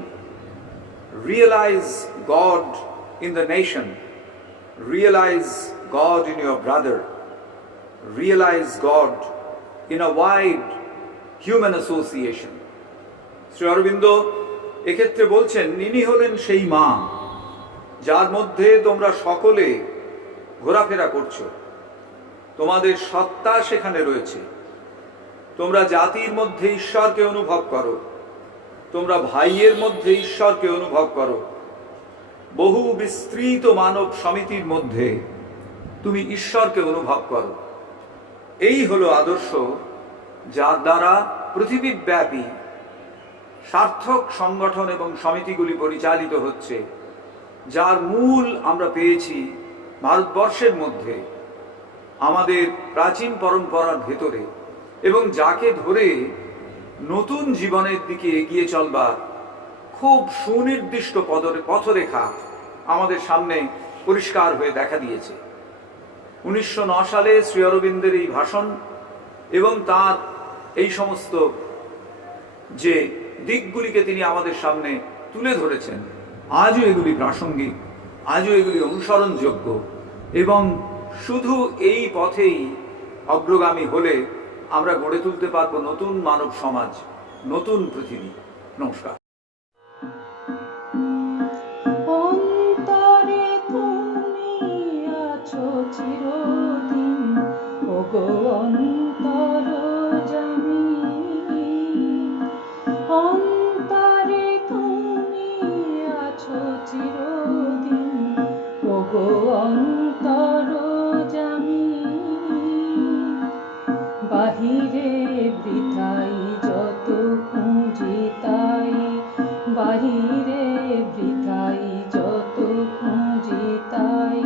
Realize God in the nation, realize God in your brother, realize God in a wide human association. Shri Aurobindo এক্ষেত্রে বলছেন, ইনি হলেন সেই মা যার মধ্যে তোমরা সকলে ঘোরাফেরা করছো, তোমাদের সত্তা সেখানে রয়েছে, তোমরা জাতির মধ্যে ঈশ্বরকে অনুভব করো, তোমরা ভাইয়ের মধ্যে ঈশ্বরকে অনুভব করো, বহু বিস্তৃত মানব সমিতির মধ্যে তুমি ঈশ্বরকে অনুভব করো। এই হলো আদর্শ যার দ্বারা পৃথিবীব্যাপী সার্থক সংগঠন এবং সমিতিগুলি পরিচালিত হচ্ছে, যার মূল আমরা পেয়েছি ভারতবর্ষের মধ্যে, আমাদের প্রাচীন পরম্পরার ভেতরে, এবং যাকে ধরে নতুন জীবনের দিকে এগিয়ে চলবার খুব সুনির্দিষ্ট পথরেখা আমাদের সামনে পরিষ্কার হয়ে দেখা দিয়েছে। 1909 সালে শ্রী অরবিন্দের এই ভাষণ এবং তার এই সমস্ত যে দিকগুলিকে তিনি আমাদের সামনে তুলে ধরেছেন, আজও এগুলি প্রাসঙ্গিক, আজও এগুলি অনুসরণযোগ্য, এবং শুধু এই পথেই অগ্রগামী হলে আমরা গড়ে তুলতে পারবো নতুন মানব সমাজ, নতুন পৃথিবী। নমস্কার। অন্তরে তুমি আছো চিরদিন, ওগো অন্তরজামী। অন্তরে তুমি আছো চিরদিন, ওগো অন্তরজামী। বাহিরে বৃথাই যত খুঁজি তাই, বাহিরে বৃথাই যত খুঁজি তাই,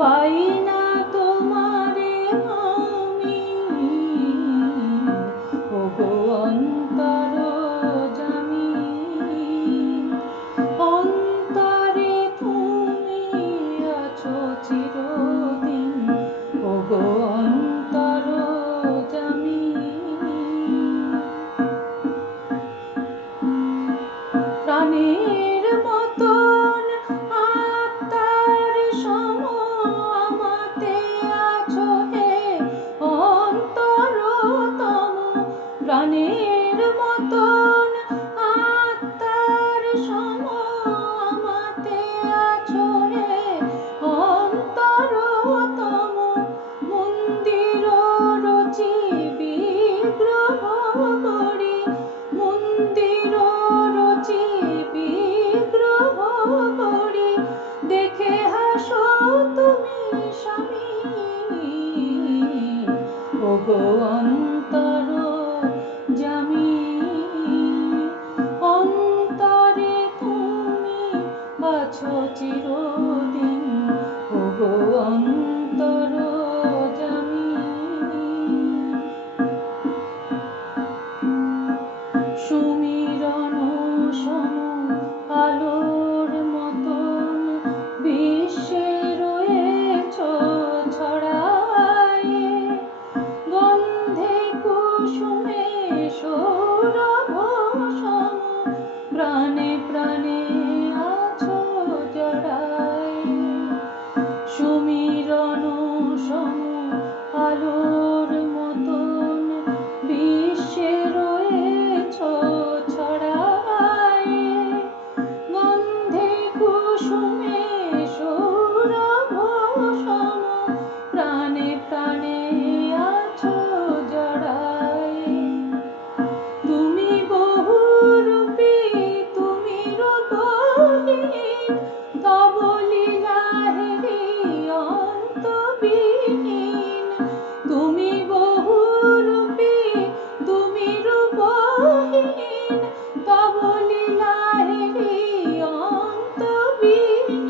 পাই না তোমারে আমি, ওগো ওগো অন্তর জামি, অন্তরে তুমি আছো চিরদিন, ওগো অন্তর জামি। সুমিরন সম আলোর মতন বিশ্বে রয়েছ ছড়ায়ে, গন্ধে কুসুমে সৌরভ সম প্রাণে প্রাণে আছো জড়ায়ে। সুমিরন সম আলোর মতন বিশ্বে রয়েছ ছড়ায়ে, গন্ধে কুসুমে সৌরভ সম প্রাণে প্রাণে আছো জড়ায়ে। তুমি বহুরূপী তুমি রূপহীন, তব লীলা হেরি অন্তবিহীন। তুমি বহুরূপী তুমি রূপহীন, তব লীলা হেরি অন্তবিহীন।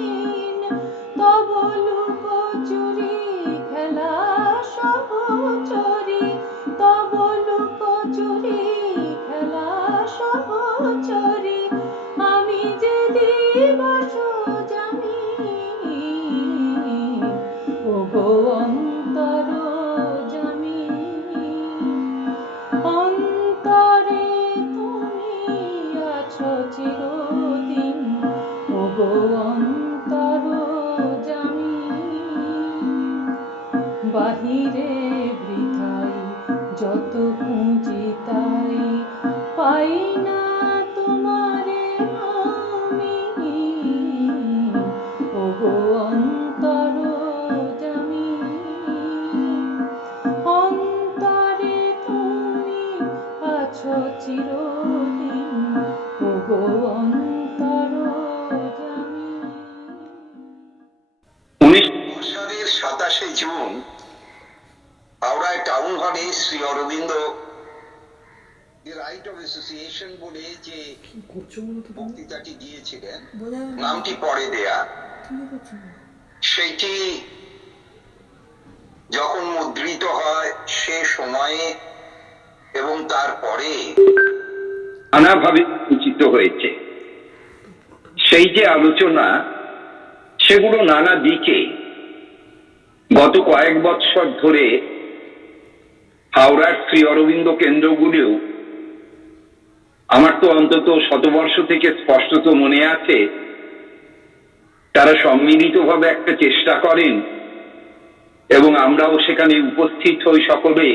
তব লুকোচুরি খেলা সহচরী, তব লুকোচুরি খেলা সহচরী, আমি যে দিবস জানি। ওগো অন্তর জামি, অন্তরে তুমি আছো চিরদিন, ওগো অন্তর জামি। বাহিরে বৃথাই যত পুঁজি তাই পাই না তোমারে আমি, ওগো অন্তর জামি। অন্তরে তুমি আছো চিরদিন, ওগো অন্তর জামি। 19 সালের 27শে জুন হাওড়ায় টাউন হলে Shri Aurobindo the right of association বলে যে বক্তৃতাটি দিয়েছিলেন, নামটি পরে দেয়া, সেইটি যখন মুদ্রিত হয় সে সময়ে এবং তারপরে নানাভাবে উচিত হয়েছে। সেই যে আলোচনা, সেগুলো নানা দিকে গত কয়েক বৎসর ধরে হাওড়ার শ্রী অরবিন্দ কেন্দ্রগুলিও, আমার তো অন্তত শতবর্ষ থেকে স্পষ্টত মনে আছে, তারা সম্মিলিতভাবে একটা চেষ্টা করেন এবং আমরাও সেখানে উপস্থিত হই সকলে,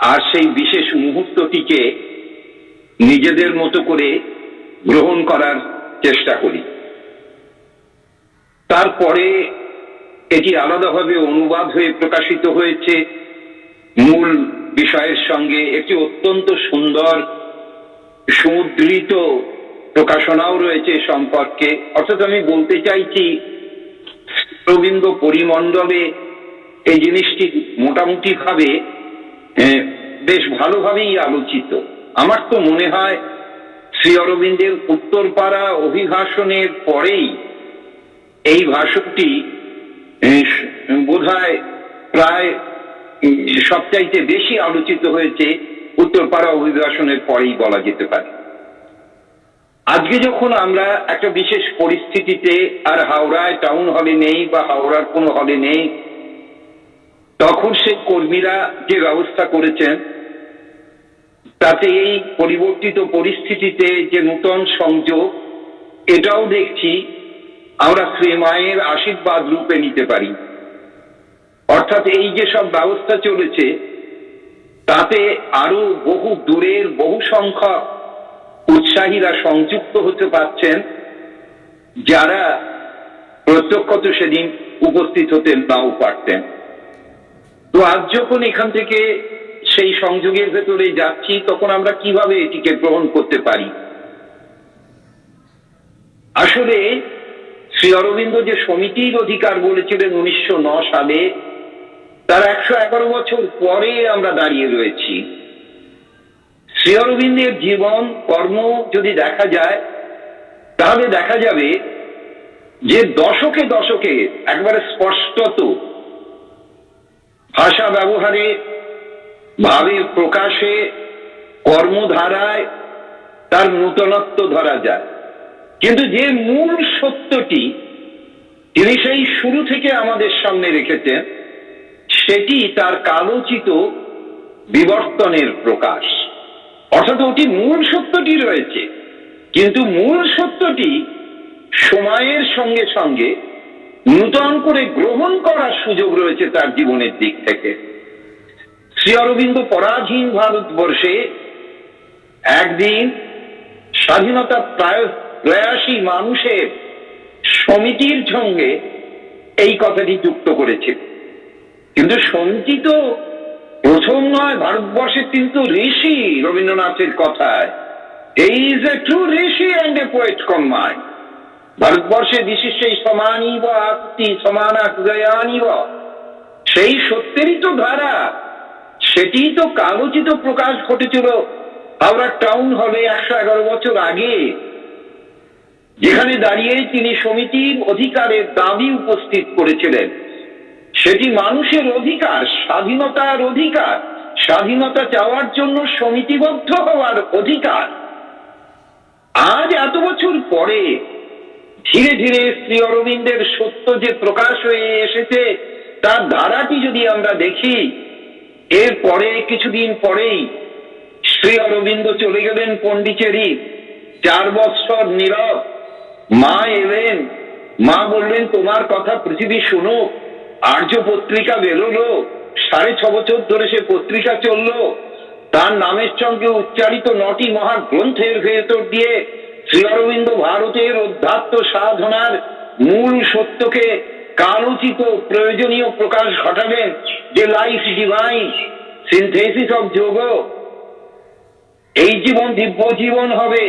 আর সেই বিশেষ মুহূর্তটিকে নিজেদের মতো করে গ্রহণ করার চেষ্টা করি। তারপরে এটি আলাদাভাবে অনুবাদ হয়ে প্রকাশিত হয়েছে মূল বিষয়ের সঙ্গে। একটি অত্যন্ত সুন্দর সুমুদ্রিত প্রকাশনাও রয়েছে সম্পর্কে। অর্থাৎ আমি বলতে চাইছি, রবীন্দ্র পরিমণ্ডলে এই জিনিসটি মোটামুটি ভাবে বেশ ভালোভাবেই আলোচিত। আমার তো মনে হয় শ্রী অরবিন্দের উত্তরপাড়া অভিভাষণের পরেই এই ভাষণটি বোধহয় প্রায় সবচাইতে বেশি আলোচিত হয়েছে উত্তরপাড়া অভিভাষণের পরেই বলা যেতে পারে। আজকে যখন আমরা একটা বিশেষ পরিস্থিতিতে আর হাওড়ায় টাউন হলে নেই বা হাওড়ার কোনো হলে নেই, তখন সে কর্মীরা যে ব্যবস্থা করেছেন তাতে এই পরিবর্তিত পরিস্থিতিতে যে নূতন সংযোগ, এটাও দেখছি আমরা শ্রী মায়ের আশীর্বাদ রূপে নিতে পারি। অর্থাৎ এই যে সব ব্যবস্থা চলেছে তাতে আরো বহু দূরের বহু সংখ্যক উৎসাহীরা সংযুক্ত হতে পারছেন, যারা প্রত্যক্ষত সেদিন উপস্থিত হতে নাও পারতেন। তো আজ যখন এখান থেকে সেই সংযোগের ভেতরে যাচ্ছি, তখন আমরা কিভাবে এটিকে গ্রহণ করতে পারি? আসলে শ্রী অরবিন্দ যে সমিতির অধিকার বলেছিলেন 1909 সালে, তার 111 বছর পরে আমরা দাঁড়িয়ে রয়েছি। শ্রী অরবিন্দের জীবন কর্ম যদি দেখা যায় তাহলে দেখা যাবে যে দশকে দশকে একবারে স্পষ্টত ভাষা ব্যবহারে, ভাবের প্রকাশে, কর্মধারায় তার নূতনত্ব ধরা যায়। কিন্তু যে মূল সত্যটি তিনি সেই শুরু থেকে আমাদের সামনে রেখেছেন সেটি তার কালোচিত বিবর্তনের প্রকাশ। অর্থাৎ ওটি মূল সত্যটি রয়েছে, কিন্তু মূল সত্যটি সময়ের সঙ্গে সঙ্গে নূতন করে গ্রহণ করার সুযোগ রয়েছে তার জীবনের দিক থেকে। শ্রী অরবিন্দ পরাধীন ভারতবর্ষে একদিন স্বাধীনতা প্রয়াসী মানুষের সমিতির সঙ্গে এই কথাটি যুক্ত করেছে। কিন্তু সমিতি তো প্রথম নয় ভারতবর্ষের, কিন্তু ঋষি রবীন্দ্রনাথের কথায় এই is a true Rishi and a poet combined. ভারতবর্ষে বিশিষ্টেই সমানি বা আত্মি সমানা হৃদয়ানি বা, সেই সত্যেরই তো ধারা, সেটি তো কালোচিত প্রকাশ ঘটেছিল হাওড়া টাউন হলে 111 বছর আগে, যেখানে দাঁড়িয়ে তিনি সমিতির অধিকারের দাবি উপস্থিত করেছিলেন। সেটি মানুষের অধিকার, স্বাধীনতার অধিকার, স্বাধীনতা চাওয়ার জন্য সমিতিবদ্ধ হওয়ার অধিকার। আজ এত বছর পরে ধীরে ধীরে শ্রী অরবিন্দের সত্য যে প্রকাশ হয়ে এসেছে তার ধারাটি যদি আমরা দেখি, এরপরে কিছুদিন পরেই শ্রী অরবিন্দ চলে গেলেন পন্ডিচেরি। 4 বছর নীরব। মা এলেন, মা বললেন তোমার কথা পৃথিবী শুনুক। আর্য পত্রিকা বেরোলো, 6.5 বছর ধরে সে পত্রিকা চললো। তার নামের সঙ্গে উচ্চারিত 9টি মহাগ্রন্থের ভেতর দিয়ে শ্রী অরবিন্দ ভারতের অধ্যাত্ম সাধনার মূল সত্যকে কালোচিত প্রয়োজনীয় প্রকাশ ঘটালেন, যে লাইফ ডিভাইন, সিনথেসিস অফ যোগ। এই জীবন দিব্য জীবন হবে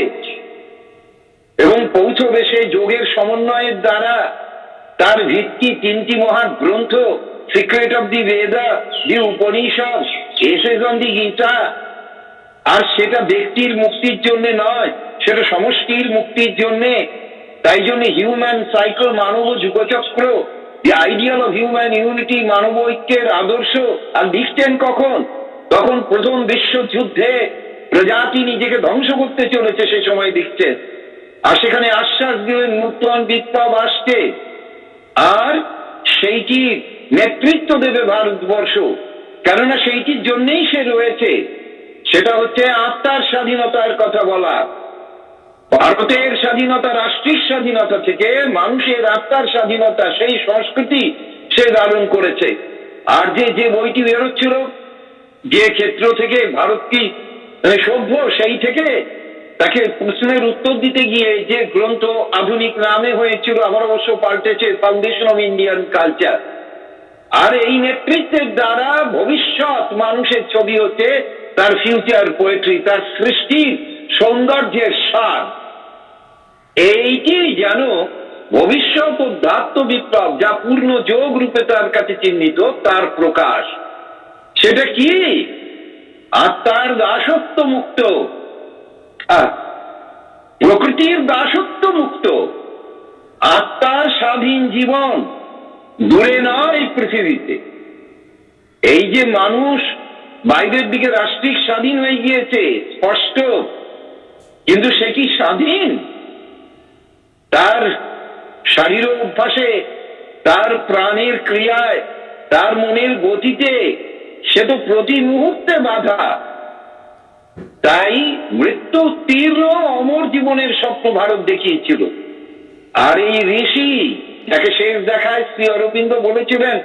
এবং পৌঁছবে সে যোগের সমন্বয়ের দ্বারা। তার ভিত্তি 3টি মহাগ্রন্থ, secret of the Veda, the Upanishad, essays on the Gita. আর সেটা ব্যক্তির মুক্তির জন্য নয়, সেটা সমষ্টির মুক্তির জন্য। তাই জন্য হিউম্যান সাইকেল, মানব যুগচক্র, the ideal of human unity, মানব ঐক্যের আদর্শ। আর লিখতেন কখন? তখন প্রথম বিশ্বযুদ্ধে প্রজাতি নিজেকে ধ্বংস করতে চলেছে, সে সময় লিখছেন। আর সেখানে আশ্বাস দিলেন নূতন বিপ্লব আসছে, আর সেইটি নেতৃত্ব দেবে ভারতবর্ষ। কেননা সেইটির জন্যই সে রয়েছে, সেটা হচ্ছে আত্মার স্বাধীনতার কথা বলা। ভারতের স্বাধীনতা, রাষ্ট্রের স্বাধীনতা থেকে মানুষের আত্মার স্বাধীনতা, সেই সংস্কৃতি সে ধারণ করেছে। আর যে বইটি বেরোচ্ছিল, যে ক্ষেত্র থেকে ভারত কি সভ্য, সেই থেকে তাকে প্রশ্নের উত্তর দিতে গিয়ে যে গ্রন্থ আধুনিক নামে হয়েছিল, আবার অবশ্য পাল্টেছে, ফাউন্ডেশন অফ ইন্ডিয়ান কালচার। আর এই নেতৃত্বের দ্বারা ভবিষ্যৎ মানুষের ছবি হচ্ছে তার ফিউচার পোয়েট্রি, তার সৃষ্টির সৌন্দর্যের সার। এইটি যেন ভবিষ্যৎ অধ্যাত্ম বিপ্লব, যা পূর্ণ যোগ রূপে তার কাছে চিহ্নিত, তার প্রকাশ। সেটা কি? আত্মার দাসত্ব মুক্ত, প্রকৃতির দাসত্ব মুক্ত, আত্মার স্বাধীন জীবন, দূরে নয় পৃথিবীতে। এই যে মানুষ বাইরের দিকে রাষ্ট্রিক স্বাধীন হয়ে গিয়েছে স্পষ্ট, কিন্তু সে কি স্বাধীন? তার শারীর অভ্যাসে, তার প্রাণের ক্রিয়ায়, তার মনের গতিতে সে তো প্রতি মুহূর্তে বাধা। তাই মৃত্যু তীর্ণ অমর জীবনের স্বপ্ন ভারত দেখিয়েছিল। আর এই ঋষি যাকে শেষ দেখায় শ্রী অরবিন্দ বলেছিলেন,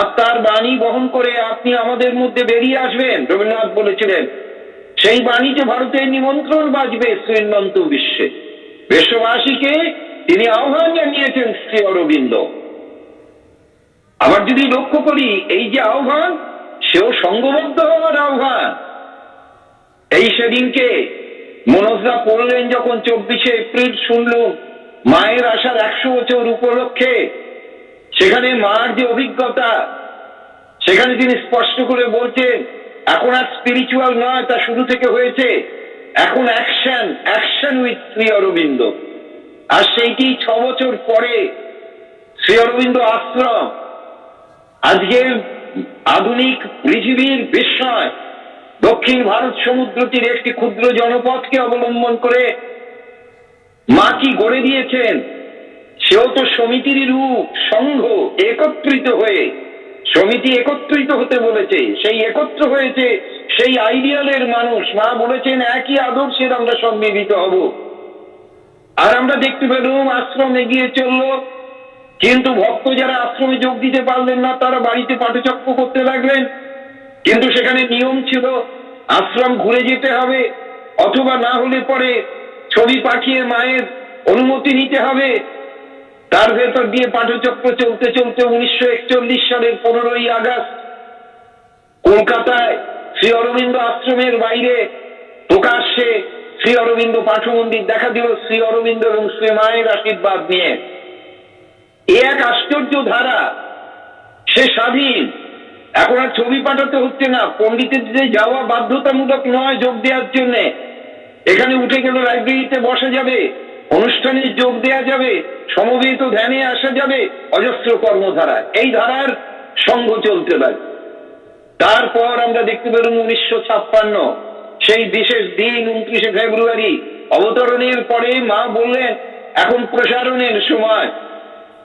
আত্মার বাণী বহন করে আপনি আমাদের মধ্যে বেরিয়ে আসবেন, রবীন্দ্রনাথ বলেছিলেন। সেই বাণীতে ভারতের নিমন্ত্রণ বাজবে শ্রীমন্ত বিশ্বে। বিশ্ববাসীকে তিনি আহ্বান জানিয়েছেন শ্রী অরবিন্দ। আবার যদি লক্ষ্য করি, এই যে আহ্বান, সেও সঙ্গবদ্ধ হওয়ার আহ্বান। এই সেদিনকে মনোজরা পড়লেন যখন 24শে এপ্রিল, শুনলুম মায়ের আসার 100 বছর উপলক্ষে। সেখানে মার যে অভিজ্ঞতা, সেখানে তিনি স্পষ্ট করে বলছেন এখন আর স্পিরিচুয়াল নয়, তা শুরু থেকে হয়েছে, এখন action, action with Shri Aurobindo. আর সেইটি 6 বছর পরে শ্রী অরবিন্দ আশ্রম আজকের আধুনিক পৃথিবীর বিস্ময় দক্ষিণ ভারত সমুদ্র তীরে একটি ক্ষুদ্র জনপদকে অবলম্বন করে মা কি গড়ে দিয়েছেন। সেও তো সমিতির রূপ, সংঘ একত্রিত হয়ে, সমিতি একত্রিত হতে বলেছে, সেই একত্র হয়েছে সেই আইডিয়ালের মানুষ। মা বলেছেন একই আদর্শের আমরা সম্মিলিত হব। আর আমরা দেখতে পেলাম আশ্রম এগিয়ে চলল, কিন্তু ভক্ত যারা আশ্রমে যোগ দিতে পারলেন না তারা বাড়িতে পাঠচক্র করতে লাগলেন। কিন্তু সেখানে নিয়ম ছিল আশ্রম ঘুরে যেতে হবে, অথবা না হলে পরে ছবি পাঠিয়ে মায়ের অনুমতি নিতে হবে। তার ভেতর দিয়ে পাঠচক্র চলতে চলতে 1941 সালের 15ই আগস্ট কলকাতায় শ্রী অরবিন্দ আশ্রমের বাইরে প্রকাশ্যে শ্রী অরবিন্দ পাঠ মন্দির দেখা দিল, শ্রী অরবিন্দ এবং শ্রী মায়ের আশীর্বাদ নিয়ে। এক আশ্চর্য ধারা, সে স্বাধীন। এখন আর ছবি পাঠাতে হচ্ছে না, পণ্ডিতের যাওয়া বাধ্যতামূলক নয় যোগ দেওয়ার জন্য। এখানে উঠে গেল লাইব্রেরিতে বসা যাবে, অনুষ্ঠানে যোগ দেওয়া যাবে, সমবেত ধ্যানে আসা যাবে, অজস্র কর্মধারা, এই ধারার সঙ্গ চলতে লাগে। তারপর আমরা দেখতে পেলাম 1956 সেই বিশেষ দিন 29শে ফেব্রুয়ারি অবতরণের পরে মা বললেন এখন প্রসারণের সময়।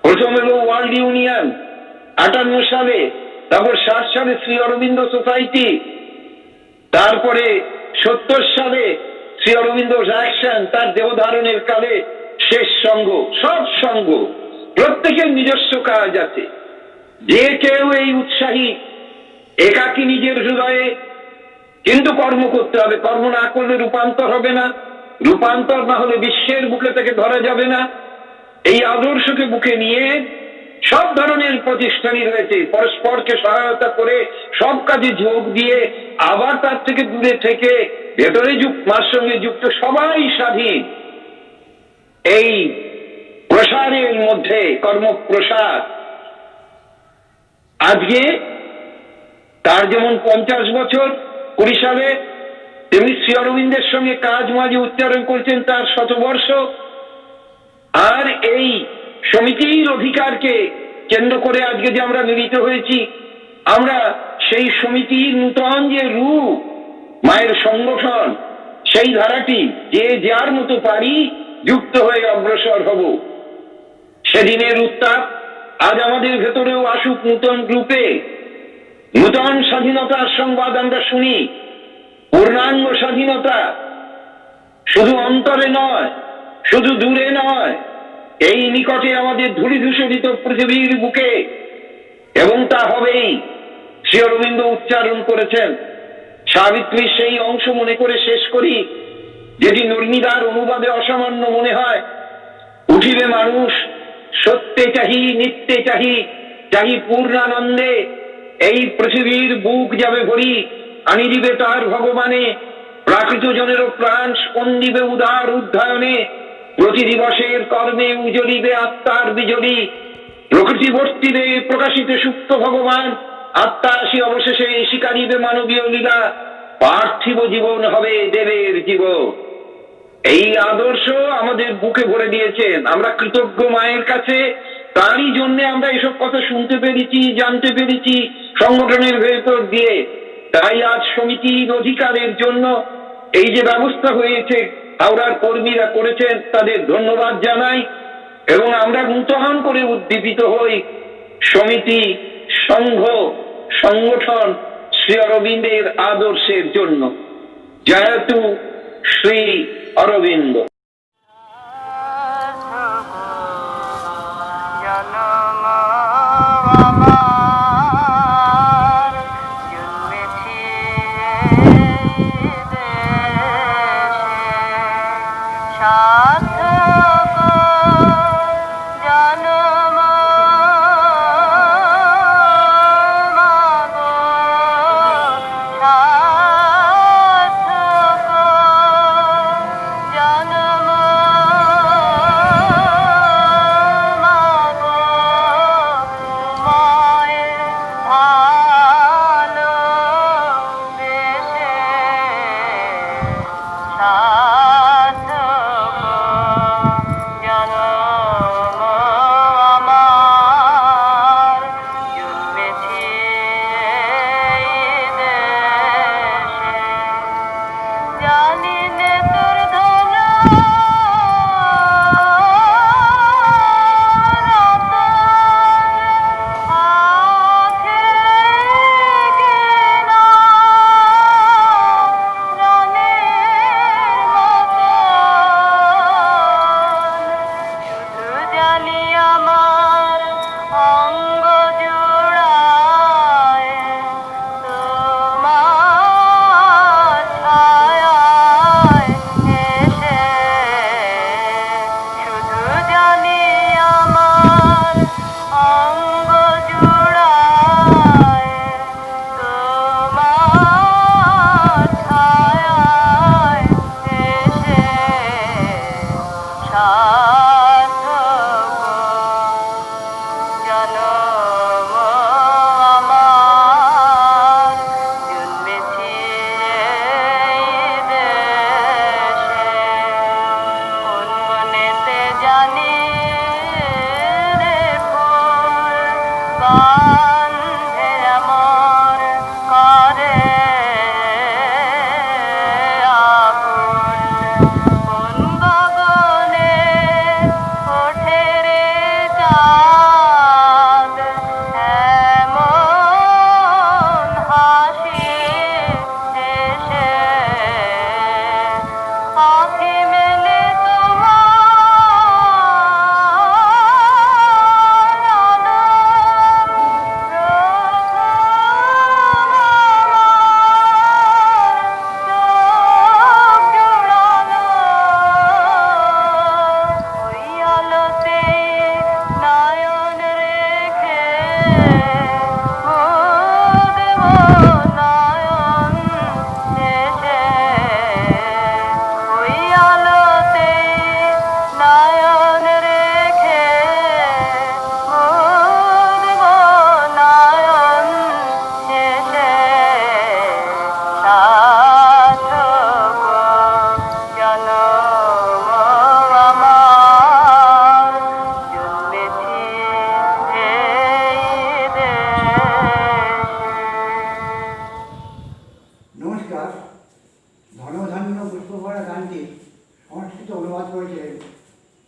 প্রথম হলো ওয়ার্ল্ড ইউনিয়ন 58 সালে, তারপর 60 সালে শ্রী অরবিন্দ সোসাইটি, তারপরে 70 সালে শ্রী অরবিন্দ অ্যাকশন, তার দেহধারণের কালে শেষ সঙ্গ। সব সঙ্গ প্রত্যেকের নিজস্ব কাজ আছে। যে কেউ এই উৎসাহী একাকী নিজের হৃদয়ে, কিন্তু কর্ম করতে হবে। কর্ম না করলে রূপান্তর হবে না, রূপান্তর না হলে বিশ্বের বুকে থেকে ধরা যাবে না। এই আদর্শকে বুকে নিয়ে সব ধরনের প্রতিষ্ঠানই রয়েছে, পরস্পরকে সহায়তা করে সব কাজে যোগ দিয়ে আবার তার থেকে দূরে থেকে ভেতরে মার সঙ্গে যুক্ত, সবাই স্বাধীন। এই প্রসারের মধ্যে কর্মপ্রসার আজকে তার যেমন 50 বছর 20 সালে, তেমনি শ্রী অরবিন্দের সঙ্গে কাজ মাঝে উচ্চারণ করছেন তার 100 বর্ষ। আর এই সমিতির অধিকারকে কেন্দ্র করে আজকে যে আমরা মিলিত হয়েছি, আমরা সেই সমিতির নূতন যে রূপ, মায়ের সংগঠন, সেই ধারাটি যে যার মতো পারি যুক্ত হয়ে অগ্রসর হব। সেদিনের উত্তাপ আজ আমাদের ভেতরেও আসুক নূতন রূপে। নূতন স্বাধীনতার সংবাদ আমরা শুনি, পূর্ণাঙ্গ স্বাধীনতা শুধু অন্তরে নয়, শুধু দূরে নয়, এই নিকটে আমাদের ধূলিধূসরিত পৃথিবীর বুকে, এবং তা হবেই। শ্রী অরবিন্দ উচ্চারণ করেছেন, সাবিত্রীর সেই অংশ মনে করে শেষ করি যেটি নর্মিদার অনুবাদে অসামান্য মনে হয়। উঠিবে মানুষ সত্যে চাহি, নিত্যে চাহি, চাহি পূর্ণানন্দে, এই পৃথিবীর বুক যাবে ভরি, আনি দিবে তার ভগবানে, প্রাকৃত জনেরও প্রাণ স্পন্দিবে উদার উদ্ধায়নে, প্রতি দিবসের কর্মে উজ্জ্বলিবে আত্মার বিজলি, প্রকৃতি বর্তিবে প্রকাশিত সুপ্ত ভগবান, আত্মা আসি অবশেষে শিকারিবে মানবীয় লীলা, পার্থিব জীবন হবে দেবের জীবন। এই আদর্শ আমাদের বুকে ভরে দিয়েছেন। আমরা কৃতজ্ঞ মায়ের কাছে, তারই জন্য আমরা এসব কথা শুনতে পেরেছি, জানতে পেরেছি সংগঠনের ভেতর দিয়ে। তাই আজ সমিতির অধিকারের জন্য এই যে ব্যবস্থা হয়েছে হাওড়ার কর্মীরা করেছেন, তাদের ধন্যবাদ জানাই। এবং আমরা নূতন করে উদ্দীপিত হই সমিতি, সংঘ, সংগঠন শ্রী অরবিন্দের আদর্শের জন্য। জয়তু শ্রী অরবিন্দ। জানো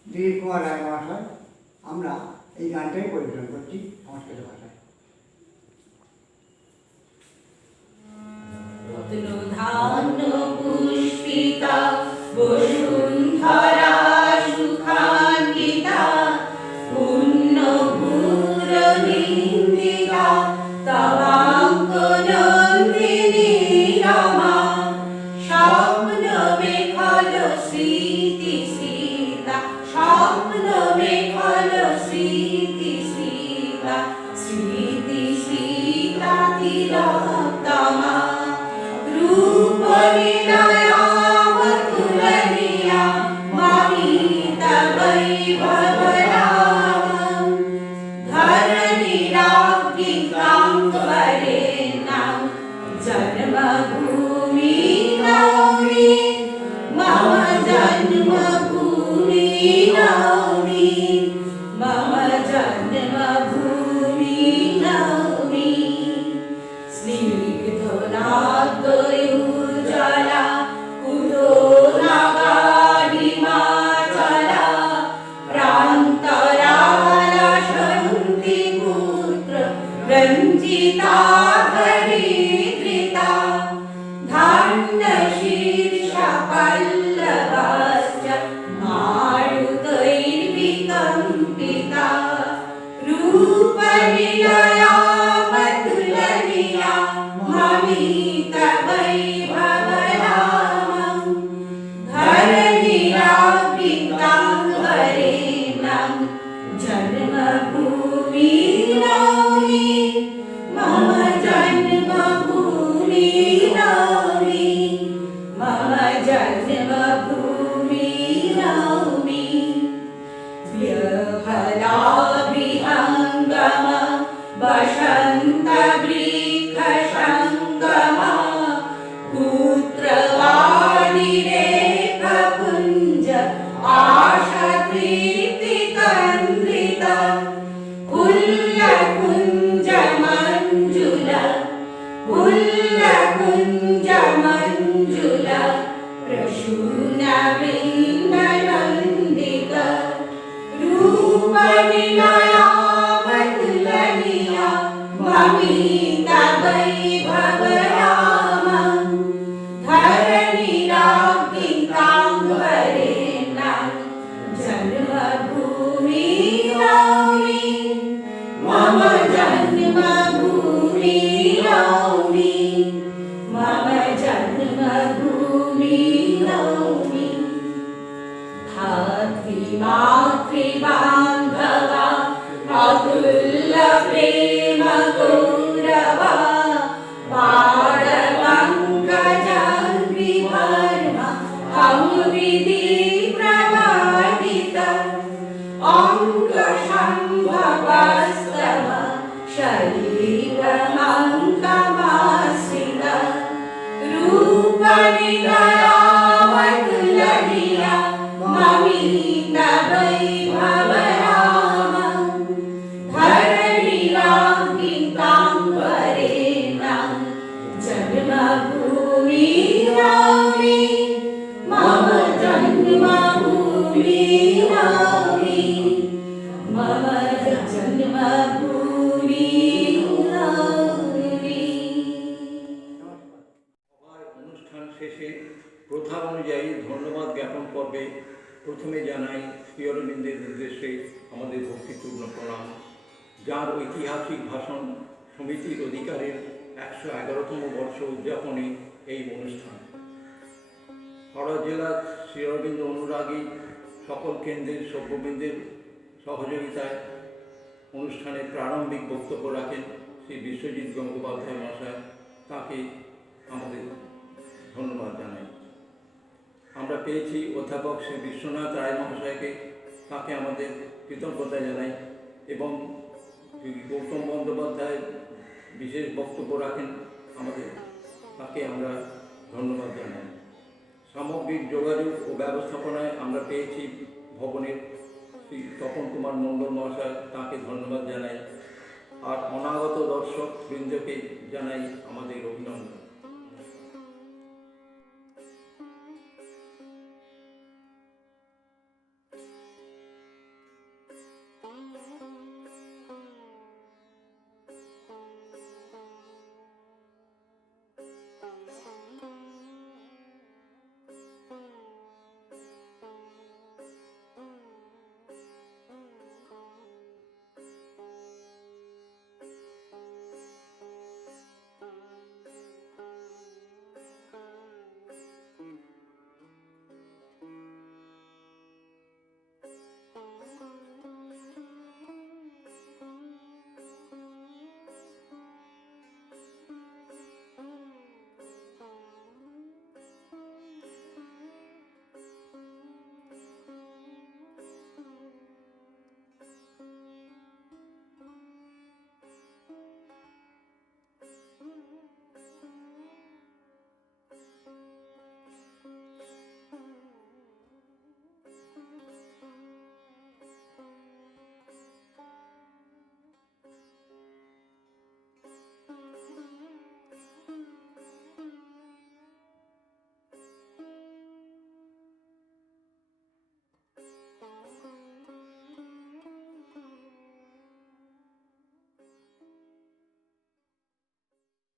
দিলীপ কুমার রায় মহাশয়, আমরা এই গানটাই পরিবেশন করছি সংস্কৃত ভাষায়। ধান্য পুষ্পিতা বসুন্ধরা সুখান্বিতা পুণ্যভূরনিন্দিতা তবাঙ্কনন্দিনী রমা স্বপ্ন মেখল স্মৃতি সীতা স্বপ্ন মেখল স্মৃতি সীতা স্মৃতি সীতা তিলোত্তমা रूप विनया मधुरनिया ममिता वैभव रामं धरणी राज्ञिकां जन्मभूमि नौमि मम जन्मभूमि नौमि मम जन्मभूमि नौमि स्निग्धोदात्तयुज्ज्वला कुतो नागाडिमाचला प्रान्तरालसन्ति पुत्र रञ्जिता हरिद्रिता धान्यशीर्षपल्लवश्च मारुतैर्विकम्पिता रूपनिलया मधुरनिया ममिता वैभव रामं धरणी राज्ञिकां वरेण्यं जन्मभूमि नौमि मम जन्मभूमि नौमि मम जन्मभूमि नौमि व्यफलाभिहङ्गम वसन्तवृक्षसङ्गमा पुत्रवाणिरेखपुञ्ज आशतीर्तितन्द्रिता पुल्लकुञ्जमञ्जुल पुल्लकुञ्जमञ्जुल प्रसूनवृन्दनन्दित रूपनिलया मधुरनिया ममिता वैभव रामं धरणी राज्ञिकां वरेण्यं जन्मभूमि नौमि मम जन्मभूमि नौमि मम जन्मभूमि नौमि धात्रीमातृबान्धवा अतुल्यप्रेम गौरवा पाणपङ्कजग्निवर्म संविधि प्रवर्तित अङ्कसम्भवस्तव शरीरमङ्कमाश्रित रूपनिलया मधुरनिया ममिता वैभव रामं धरणी राज्ञिकां वरेण्यं जन्मभूमि नौमि मम जन्मभूमि नौमि मम जन्मभूमि नौमि। অনুষ্ঠান শেষে প্রথা অনুযায়ী ধন্যবাদ জ্ঞাপন পর্বে প্রথমে জানাই শ্রী অরবিন্দের উদ্দেশ্যে আমাদের ভক্তিপূর্ণ প্রণাম, যার ঐতিহাসিক ভাষণ সমিতির অধিকারের 111তম বর্ষ উদযাপনে এই অনুষ্ঠান। হাওড়া জেলার শ্রী অরবিন্দ অনুরাগী সকল কেন্দ্রের সভ্যবৃন্দের সহযোগিতায় অনুষ্ঠানে প্রারম্ভিক বক্তব্য রাখেন শ্রী বিশ্বজিৎ গঙ্গোপাধ্যায় মহাশয়। তাকে আমাদের ধন্যবাদ জানাই। আমরা পেয়েছি অধ্যাপক শ্রী বিশ্বনাথ রায় মহাশয়কে, তাকে আমাদের কৃতজ্ঞতা জানাই, এবং শ্রী গৌতম বন্দ্যোপাধ্যায় বিশেষ বক্তব্য রাখেন আমাদের, তাকে আমরা ধন্যবাদ জানাই। সামগ্রিক যোগাযোগ ও ব্যবস্থাপনায় আমরা পেয়েছি ভবনের শ্রী তপন কুমার মণ্ডল মহাশয়, তাকে ধন্যবাদ জানাই। আর অনাগত দর্শক বৃন্দকে জানাই আমাদের